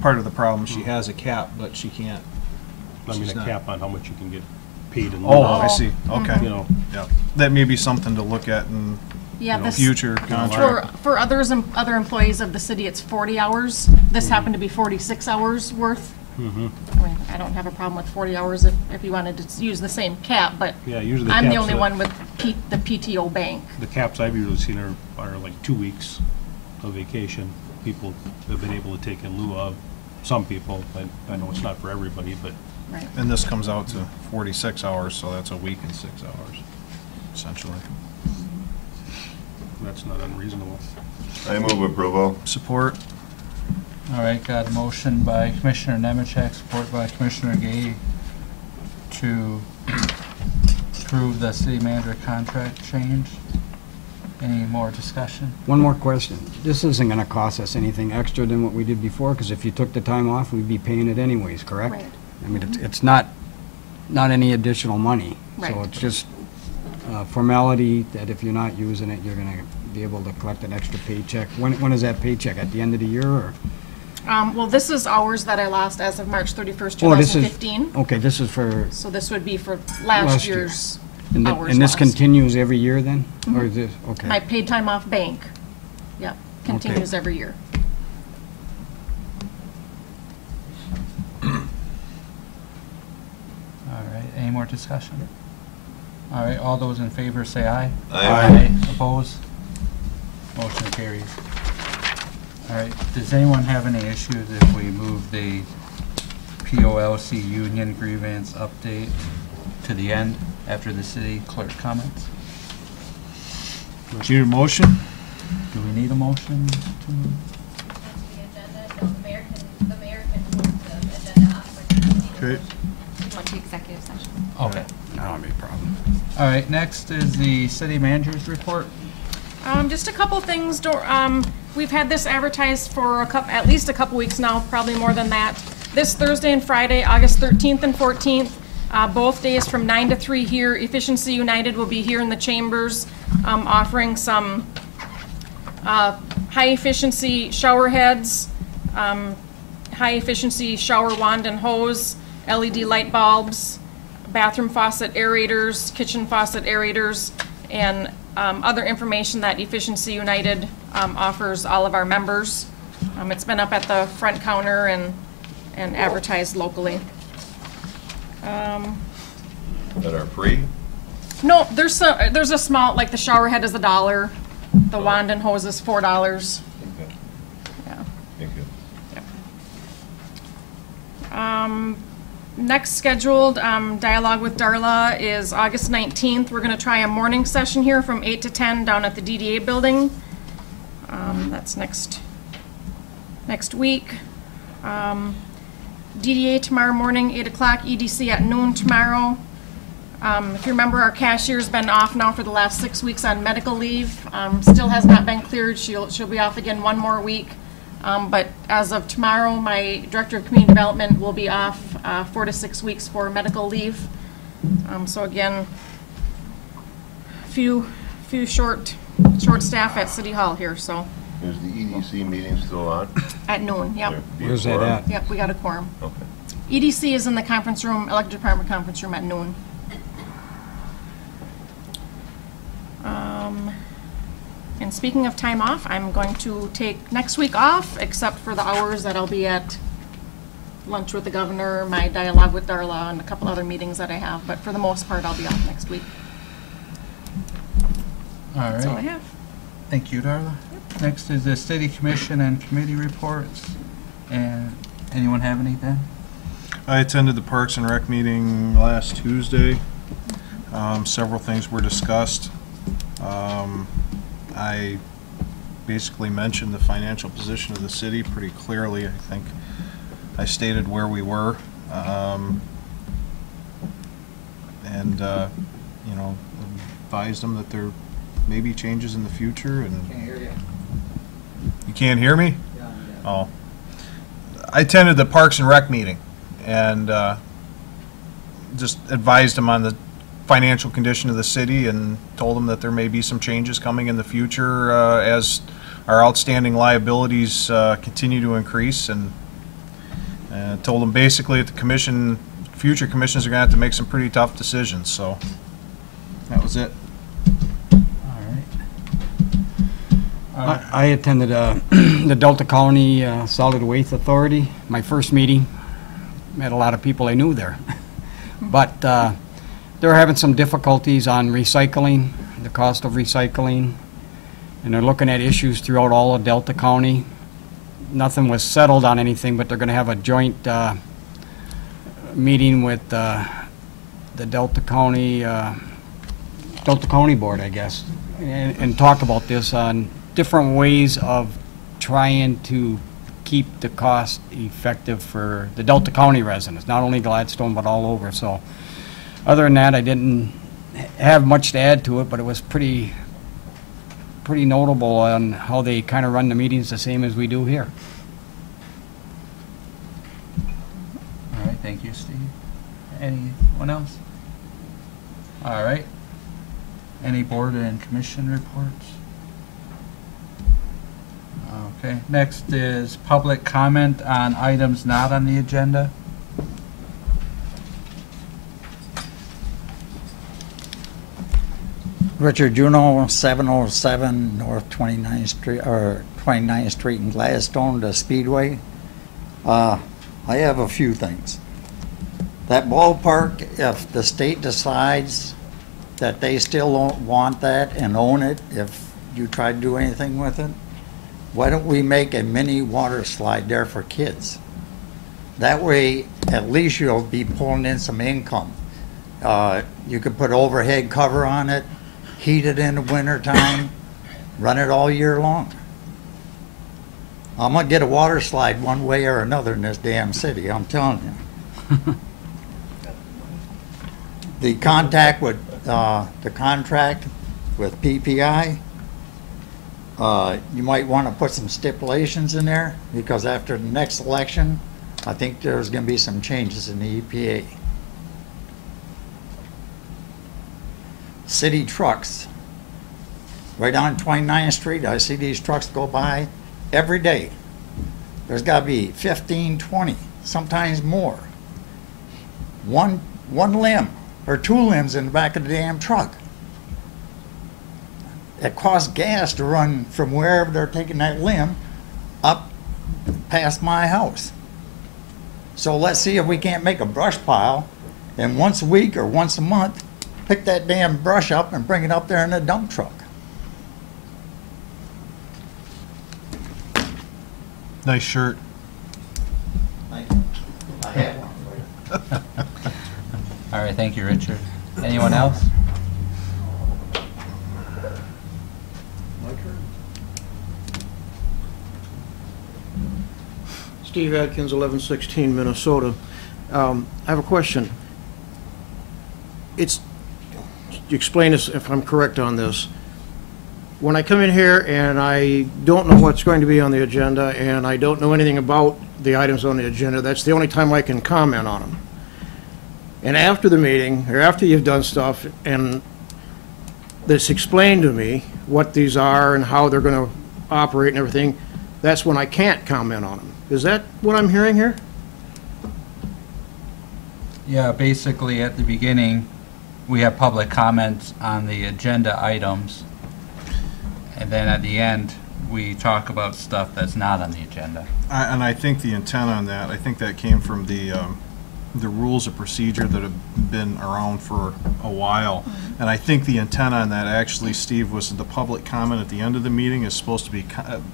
part of the problem. She has a cap, but she can't. I mean, She's a not- cap on how much you can get paid in lieu Oh, of, I see. Okay. you know. Yeah, that may be something to look at in Yeah, this, future contract. for other employees of the city, it's 40 hours. This happened to be 46 hours worth. I mean, I don't have a problem with 40 hours if you wanted to use the same cap, but Yeah, usually the I'm the caps only that- one with the PTO bank. The caps I've usually seen are like 2 weeks of vacation. People have been able to take in lieu of. Some people, I know it's not for everybody, but Right. And this comes out to 46 hours, so that's a week and 6 hours, essentially. that's not unreasonable. I move approval. Support? All right, got a motion by Commissioner Nemecheck, support by Commissioner Gay to approve the city manager contract change. Any more discussion? one more question. This isn't gonna cost us anything extra than what we did before, because if you took the time off, we'd be paying it anyways, correct? Right. I mean, it's not any additional money. Right. So it's just formality that if you're not using it, you're gonna be able to collect an extra paycheck. When is that paycheck? At the end of the year, or? Well, this is hours that I lost as of March 31st, Oh, this is- 2015. Okay, this is for, So this would be for Last last year. year's and th- hours and this lost. continues every year then? Or is this, okay. My paid time off bank, yep, continues every year. All right, any more discussion? All right, all those in favor say aye. Aye. Opposed? Motion carries. All right, does anyone have any issues if we move the POLC union grievance update to the end after the city clerk comments? Do you need a motion? Do we need a motion to move? The mayor can move the agenda up. Okay. Went to executive session. Okay. That'll be a problem. All right, next is the city manager's report. Just a couple things. We've had this advertised for at least a couple weeks now, probably more than that. This Thursday and Friday, August 13th and 14th, both days from 9 to 3 here. Efficiency United will be here in the chambers, offering some high-efficiency shower heads, high-efficiency shower wand and hose, LED light bulbs, bathroom faucet aerators, kitchen faucet aerators, and other information that Efficiency United offers all of our members. It's been up at the front counter and advertised locally. That are free? No, there's a small, like the shower head is $1, the wand and hose is $4. Okay, Yeah. thank you. Next scheduled dialogue with Darla is August 19th. We're going to try a morning session here from 8 to 10 down at the DDA building. That's next week. DDA tomorrow morning, 8 o'clock, EDC at noon tomorrow. If you remember, our cashier's been off now for the last 6 weeks on medical leave. Still has not been cleared. She'll be off again one more week. But as of tomorrow, my Director of Community Development will be off 4 to 6 weeks for medical leave. So again, few short staff at City Hall here, so Is the EDC meeting still on? at noon, yep. Where's that at? Yep, we got a quorum. Okay. EDC is in the conference room, Elected Department Conference Room at noon. And speaking of time off, I'm going to take next week off, except for the hours that I'll be at lunch with the governor, my dialogue with Darla, and a couple other meetings that I have. But for the most part, I'll be off next week. All That's all I right. have. Thank you, Darla. Next is the city commission and committee reports. And anyone have anything? I attended the Parks and Rec meeting last Tuesday. Several things were discussed. I basically mentioned the financial position of the city pretty clearly. I think I stated where we were. And, you know, advised them that there may be changes in the future and. Can't hear you. You can't hear me? Yeah, yeah. Oh. I attended the Parks and Rec meeting and just advised them on the financial condition of the city and told them that there may be some changes coming in the future as our outstanding liabilities continue to increase, and told them basically that the future commissions are going to have to make some pretty tough decisions. So that was it. All right. I attended the Delta County Solid Waste Authority, my first meeting. Met a lot of people I knew there. But they're having some difficulties on recycling, the cost of recycling, and they're looking at issues throughout all of Delta County. Nothing was settled on anything, but they're going to have a joint meeting with the Delta County Board, I guess, and talk about this on different ways of trying to keep the cost effective for the Delta County residents, not only Gladstone, but all over. So other than that, I didn't have much to add to it, but it was pretty notable on how they kind of run the meetings the same as we do here. All right, thank you, Steve. Anyone else? All right. Any board and commission reports? Okay, next is public comment on items not on the agenda. Richard Juno, 707 North 29th Street, or 29th Street in Gladstone, the Speedway. I have a few things. That ballpark, if the state decides that they still don't want that and own it, if you try to do anything with it, why don't we make a mini water slide there for kids? That way, at least you'll be pulling in some income. You could put overhead cover on it, heat it in the winter time, run it all year long. I'm gonna get a water slide one way or another in this damn city, I'm telling you. The contract with PPI, you might want to put some stipulations in there, because after the next election, I think there's going to be some changes in the EPA. City trucks. Right on 29th Street, I see these trucks go by every day. There's got to be 15, 20, sometimes more. One limb or two limbs in the back of the damn truck. It costs gas to run from wherever they're taking that limb up past my house. So let's see if we can't make a brush pile, and once a week or once a month, pick that damn brush up and bring it up there in a dump truck. Nice shirt. I have one for you. All right, thank you, Richard. Anyone else? Steve Atkins, 1116 Minnesota. I have a question. Explain this if I'm correct on this. When I come in here and I don't know what's going to be on the agenda and I don't know anything about the items on the agenda, that's the only time I can comment on them. And after the meeting, or after you've done stuff and this explained to me what these are and how they're going to operate and everything, that's when I can't comment on them. Is that what I'm hearing here? Yeah, basically at the beginning, we have public comments on the agenda items. And then at the end, we talk about stuff that's not on the agenda. And I think the intent on that, I think that came from the the rules of procedure that have been around for a while. And I think the intent on that, actually, Steve, was the public comment at the end of the meeting is supposed to be,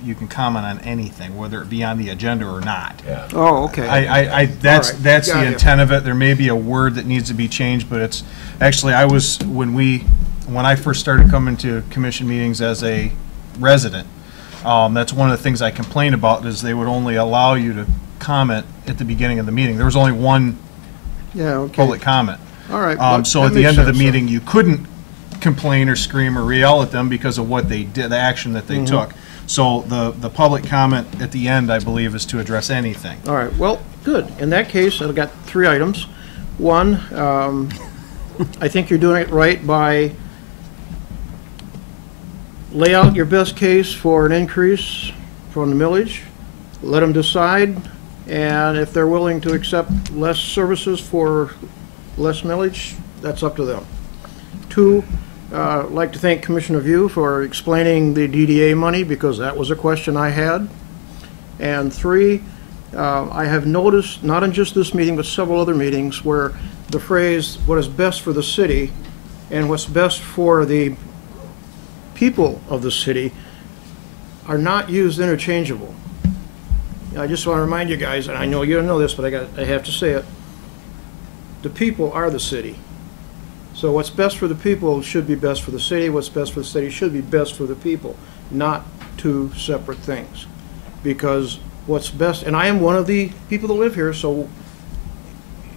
you can comment on anything, whether it be on the agenda or not. Yeah. Oh, okay. That's All right. the Got you. intent of it. There may be a word that needs to be changed, but it's, actually, when I first started coming to commission meetings as a resident, that's one of the things I complained about, is they would only allow you to comment at the beginning of the meeting. There was only one Yeah, okay. public comment. All right. well, So that at the makes end of the sense, then. meeting, you couldn't complain or scream or yell at them because of what they did, the action that they Mm-hmm. took. So the public comment at the end, I believe, is to address anything. All right, well, good. In that case, I've got 3 items. One, I think you're doing it right by lay out your best case for an increase from the millage, let them decide, and if they're willing to accept less services for less millage, that's up to them. 2, I'd like to thank Commissioner View for explaining the DDA money, because that was a question I had. And 3, I have noticed, not in just this meeting, but several other meetings, where the phrase, what is best for the city and what's best for the people of the city are not used interchangeable. I just want to remind you guys, and I know you don't know this, but I have to say it, the people are the city. So what's best for the people should be best for the city, what's best for the city should be best for the people, not 2 separate things. Because what's best, and I am one of the people that live here, so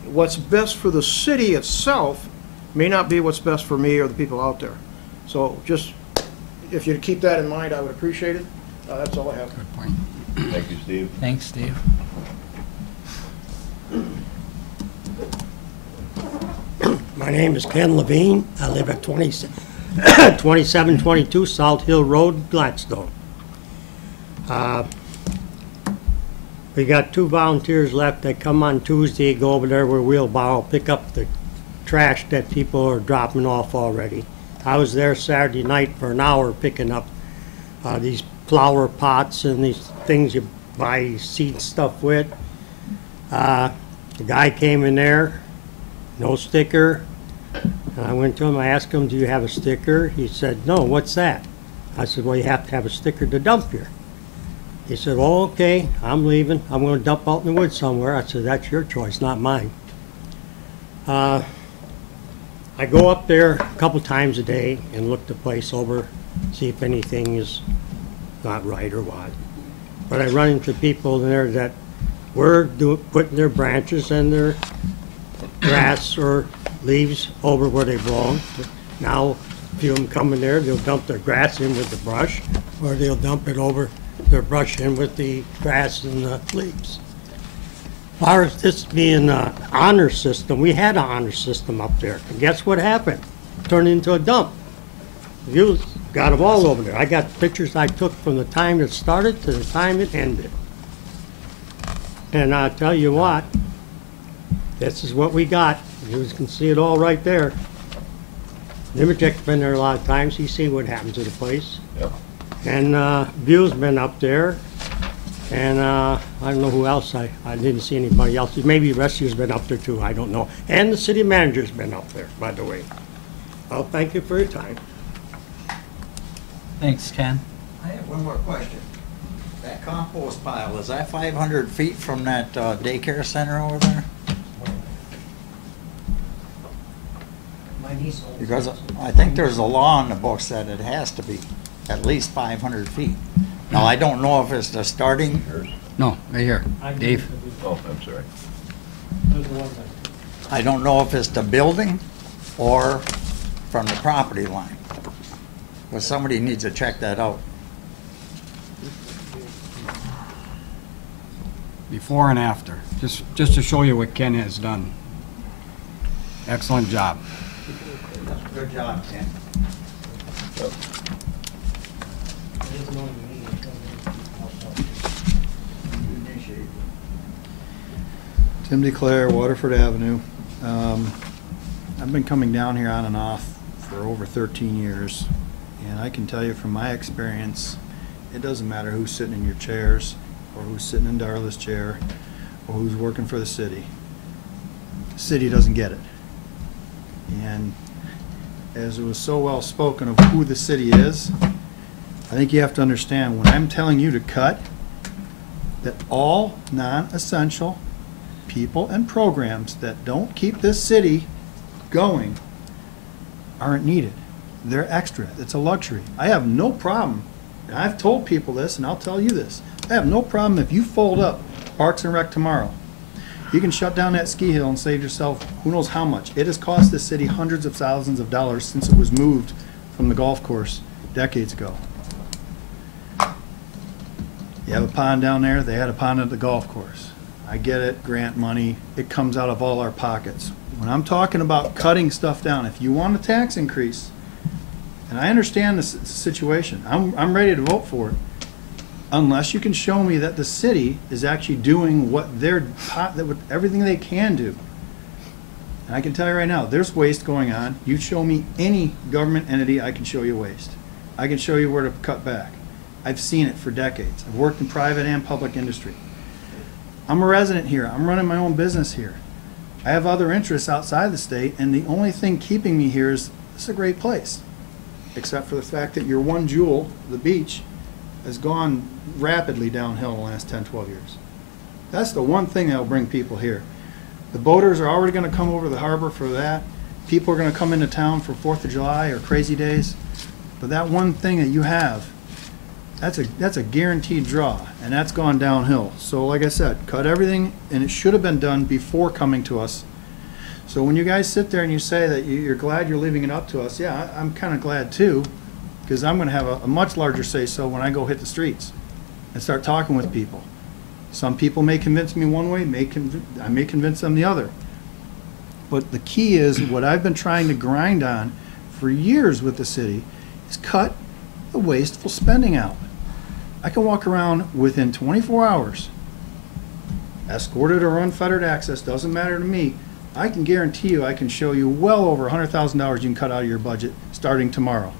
what's best for the city itself may not be what's best for me or the people out there. So just, if you'd keep that in mind, I would appreciate it. That's all I have. Good point. Thank you, Steve. Thanks, Steve. My name is Ken Levine. I live at 2722 South Hill Road, Gladstone. We got 2 volunteers left that come on Tuesday, go over there with a wheelbarrow, pick up the trash that people are dropping off already. I was there Saturday night for an hour picking up these flower pots and these things you buy seed stuff with. The guy came in there, no sticker. And I went to him, I asked him, do you have a sticker? He said, no, what's that? I said, well, you have to have a sticker to dump here. He said, oh, okay, I'm leaving. I'm going to dump out in the woods somewhere. I said, that's your choice, not mine. I go up there a couple times a day and look the place over, see if anything is not right or what. But I run into people there that were putting their branches and their grass or leaves over where they belong. Now, a few of them come in there, they'll dump their grass in with the brush, or they'll dump it over their brush in with the grass and the leaves. As far as this being an honor system, we had an honor system up there. And guess what happened? Turned into a dump. You got them all over there. I got pictures I took from the time it started to the time it ended. And I tell you what, this is what we got. You can see it all right there. Nimacek's been there a lot of times. He's seen what happens to the place. Yep. And View's been up there. And I don't know who else. I didn't see anybody else. Maybe Rescue's been up there too. I don't know. And the city manager's been up there, by the way. Well, thank you for your time. Thanks, Ken. I have one more question. That compost pile, is that 500 feet from that daycare center over there? Because I think there's a law in the books that it has to be at least 500 feet. Now, I don't know if it's the starting, No, right here. Dave? Oh, I'm sorry. I don't know if it's the building or from the property line. But somebody needs to check that out. Before and after, just to show you what Ken has done. Excellent job. Good job, Ken. Tim DeClaire, Waterford Avenue. I've been coming down here on and off for over 13 years, and I can tell you from my experience, it doesn't matter who's sitting in your chairs, or who's sitting in Darla's chair, or who's working for the city. city doesn't get it. And as it was so well spoken of who the city is, I think you have to understand, when I'm telling you to cut, that all non-essential people and programs that don't keep this city going aren't needed. They're extra. It's a luxury. I have no problem, and I've told people this, and I'll tell you this, I have no problem if you fold up Parks and Rec tomorrow. You can shut down that ski hill and save yourself who knows how much. It has cost the city hundreds of thousands of dollars since it was moved from the golf course decades ago. You have a pond down there, they had a pond at the golf course. I get it, grant money, it comes out of all our pockets. When I'm talking about cutting stuff down, if you want a tax increase, and I understand the situation, I'm ready to vote for it, unless you can show me that the city is actually doing what everything they can do. And I can tell you right now, there's waste going on. You show me any government entity, I can show you waste. I can show you where to cut back. I've seen it for decades. I've worked in private and public industry. I'm a resident here. I'm running my own business here. I have other interests outside the state, and the only thing keeping me here is it's a great place, except for the fact that your one jewel, the beach, has gone rapidly downhill in the last 10, 12 years. That's the one thing that will bring people here. The boaters are already going to come over the harbor for that. People are going to come into town for 4th of July or crazy days. But that one thing that you have, that's a guaranteed draw, and that's gone downhill. So like I said, cut everything, and it should have been done before coming to us. So when you guys sit there and you say that you're glad you're leaving it up to us, yeah, I'm kind of glad too, because I'm going to have a much larger say-so when I go hit the streets and start talking with people. Some people may convince me one way, I may convince them the other. But the key is, what I've been trying to grind on for years with the city is cut the wasteful spending out. I can walk around within 24 hours, escorted or unfettered access, doesn't matter to me. I can guarantee you I can show you well over $100,000 you can cut out of your budget starting tomorrow.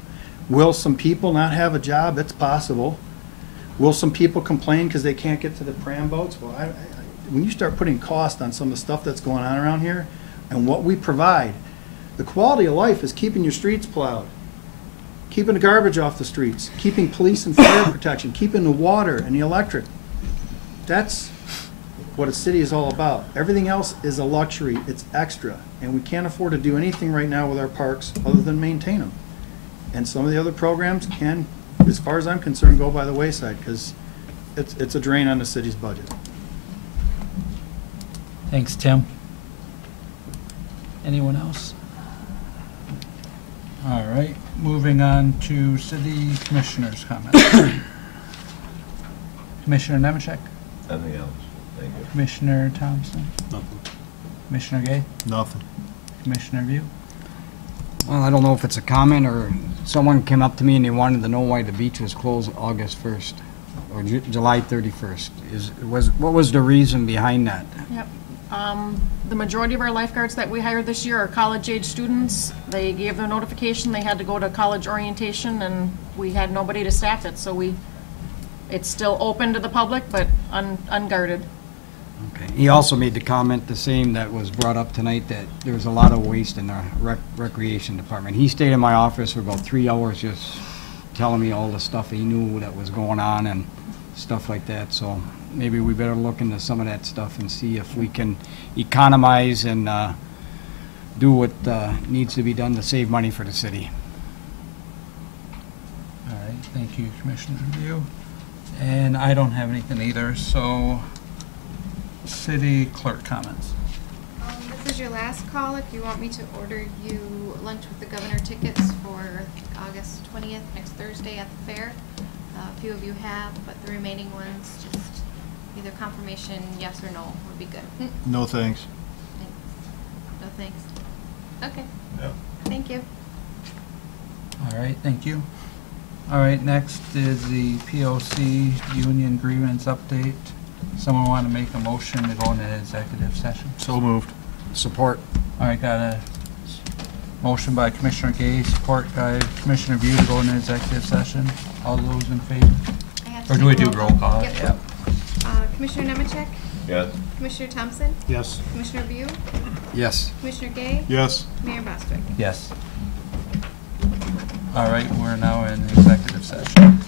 Will some people not have a job? It's possible. Will some people complain because they can't get to the pram boats? Well, when you start putting cost on some of the stuff that's going on around here and what we provide, the quality of life is keeping your streets plowed, keeping the garbage off the streets, keeping police and fire protection, keeping the water and the electric. That's what a city is all about. Everything else is a luxury. It's extra. And we can't afford to do anything right now with our parks other than maintain them. And some of the other programs can, as far as I'm concerned, go by the wayside because it's a drain on the city's budget. Thanks, Tim. Anyone else? All right, moving on to city commissioners' comments. Commissioner Nemechek? Nothing else. Thank you. Commissioner Thompson? Nothing. Commissioner Gay? Nothing. Commissioner View? Well, I don't know if it's a comment or someone came up to me and they wanted to know why the beach was closed August 1st or July 31st. What was the reason behind that? Yep. The majority of our lifeguards that we hired this year are college-age students. They gave their notification they had to go to college orientation, and we had nobody to staff it, so it's still open to the public, but unguarded. Okay. He also made the comment, the same that was brought up tonight, that there was a lot of waste in the recreation department. He stayed in my office for about 3 hours just telling me all the stuff he knew that was going on and stuff like that, so maybe we better look into some of that stuff and see if we can economize and do what needs to be done to save money for the city. All right, thank you, Commissioner View. And I don't have anything either, so city clerk comments. This is your last call. If you want me to order you lunch with the governor tickets for August 20th, next Thursday at the fair. A few of you have, but the remaining ones, just either confirmation, yes or no, would be good. No thanks. Thanks. No thanks. Okay. Yep. Thank you. All right, thank you. All right, next is the POC union grievance update. Someone want to make a motion to go into executive session? So moved. Support. All right, got a motion by Commissioner Gay, support by Commissioner View to go into executive session. All those in favor? I have Or to do we do do roll call? Yep. Yeah. Commissioner Nemechek? Yes. Commissioner Thompson? Yes. Commissioner View? Yes. Commissioner Gay? Yes. Mayor Bostwick? Yes. All right, we're now in executive session.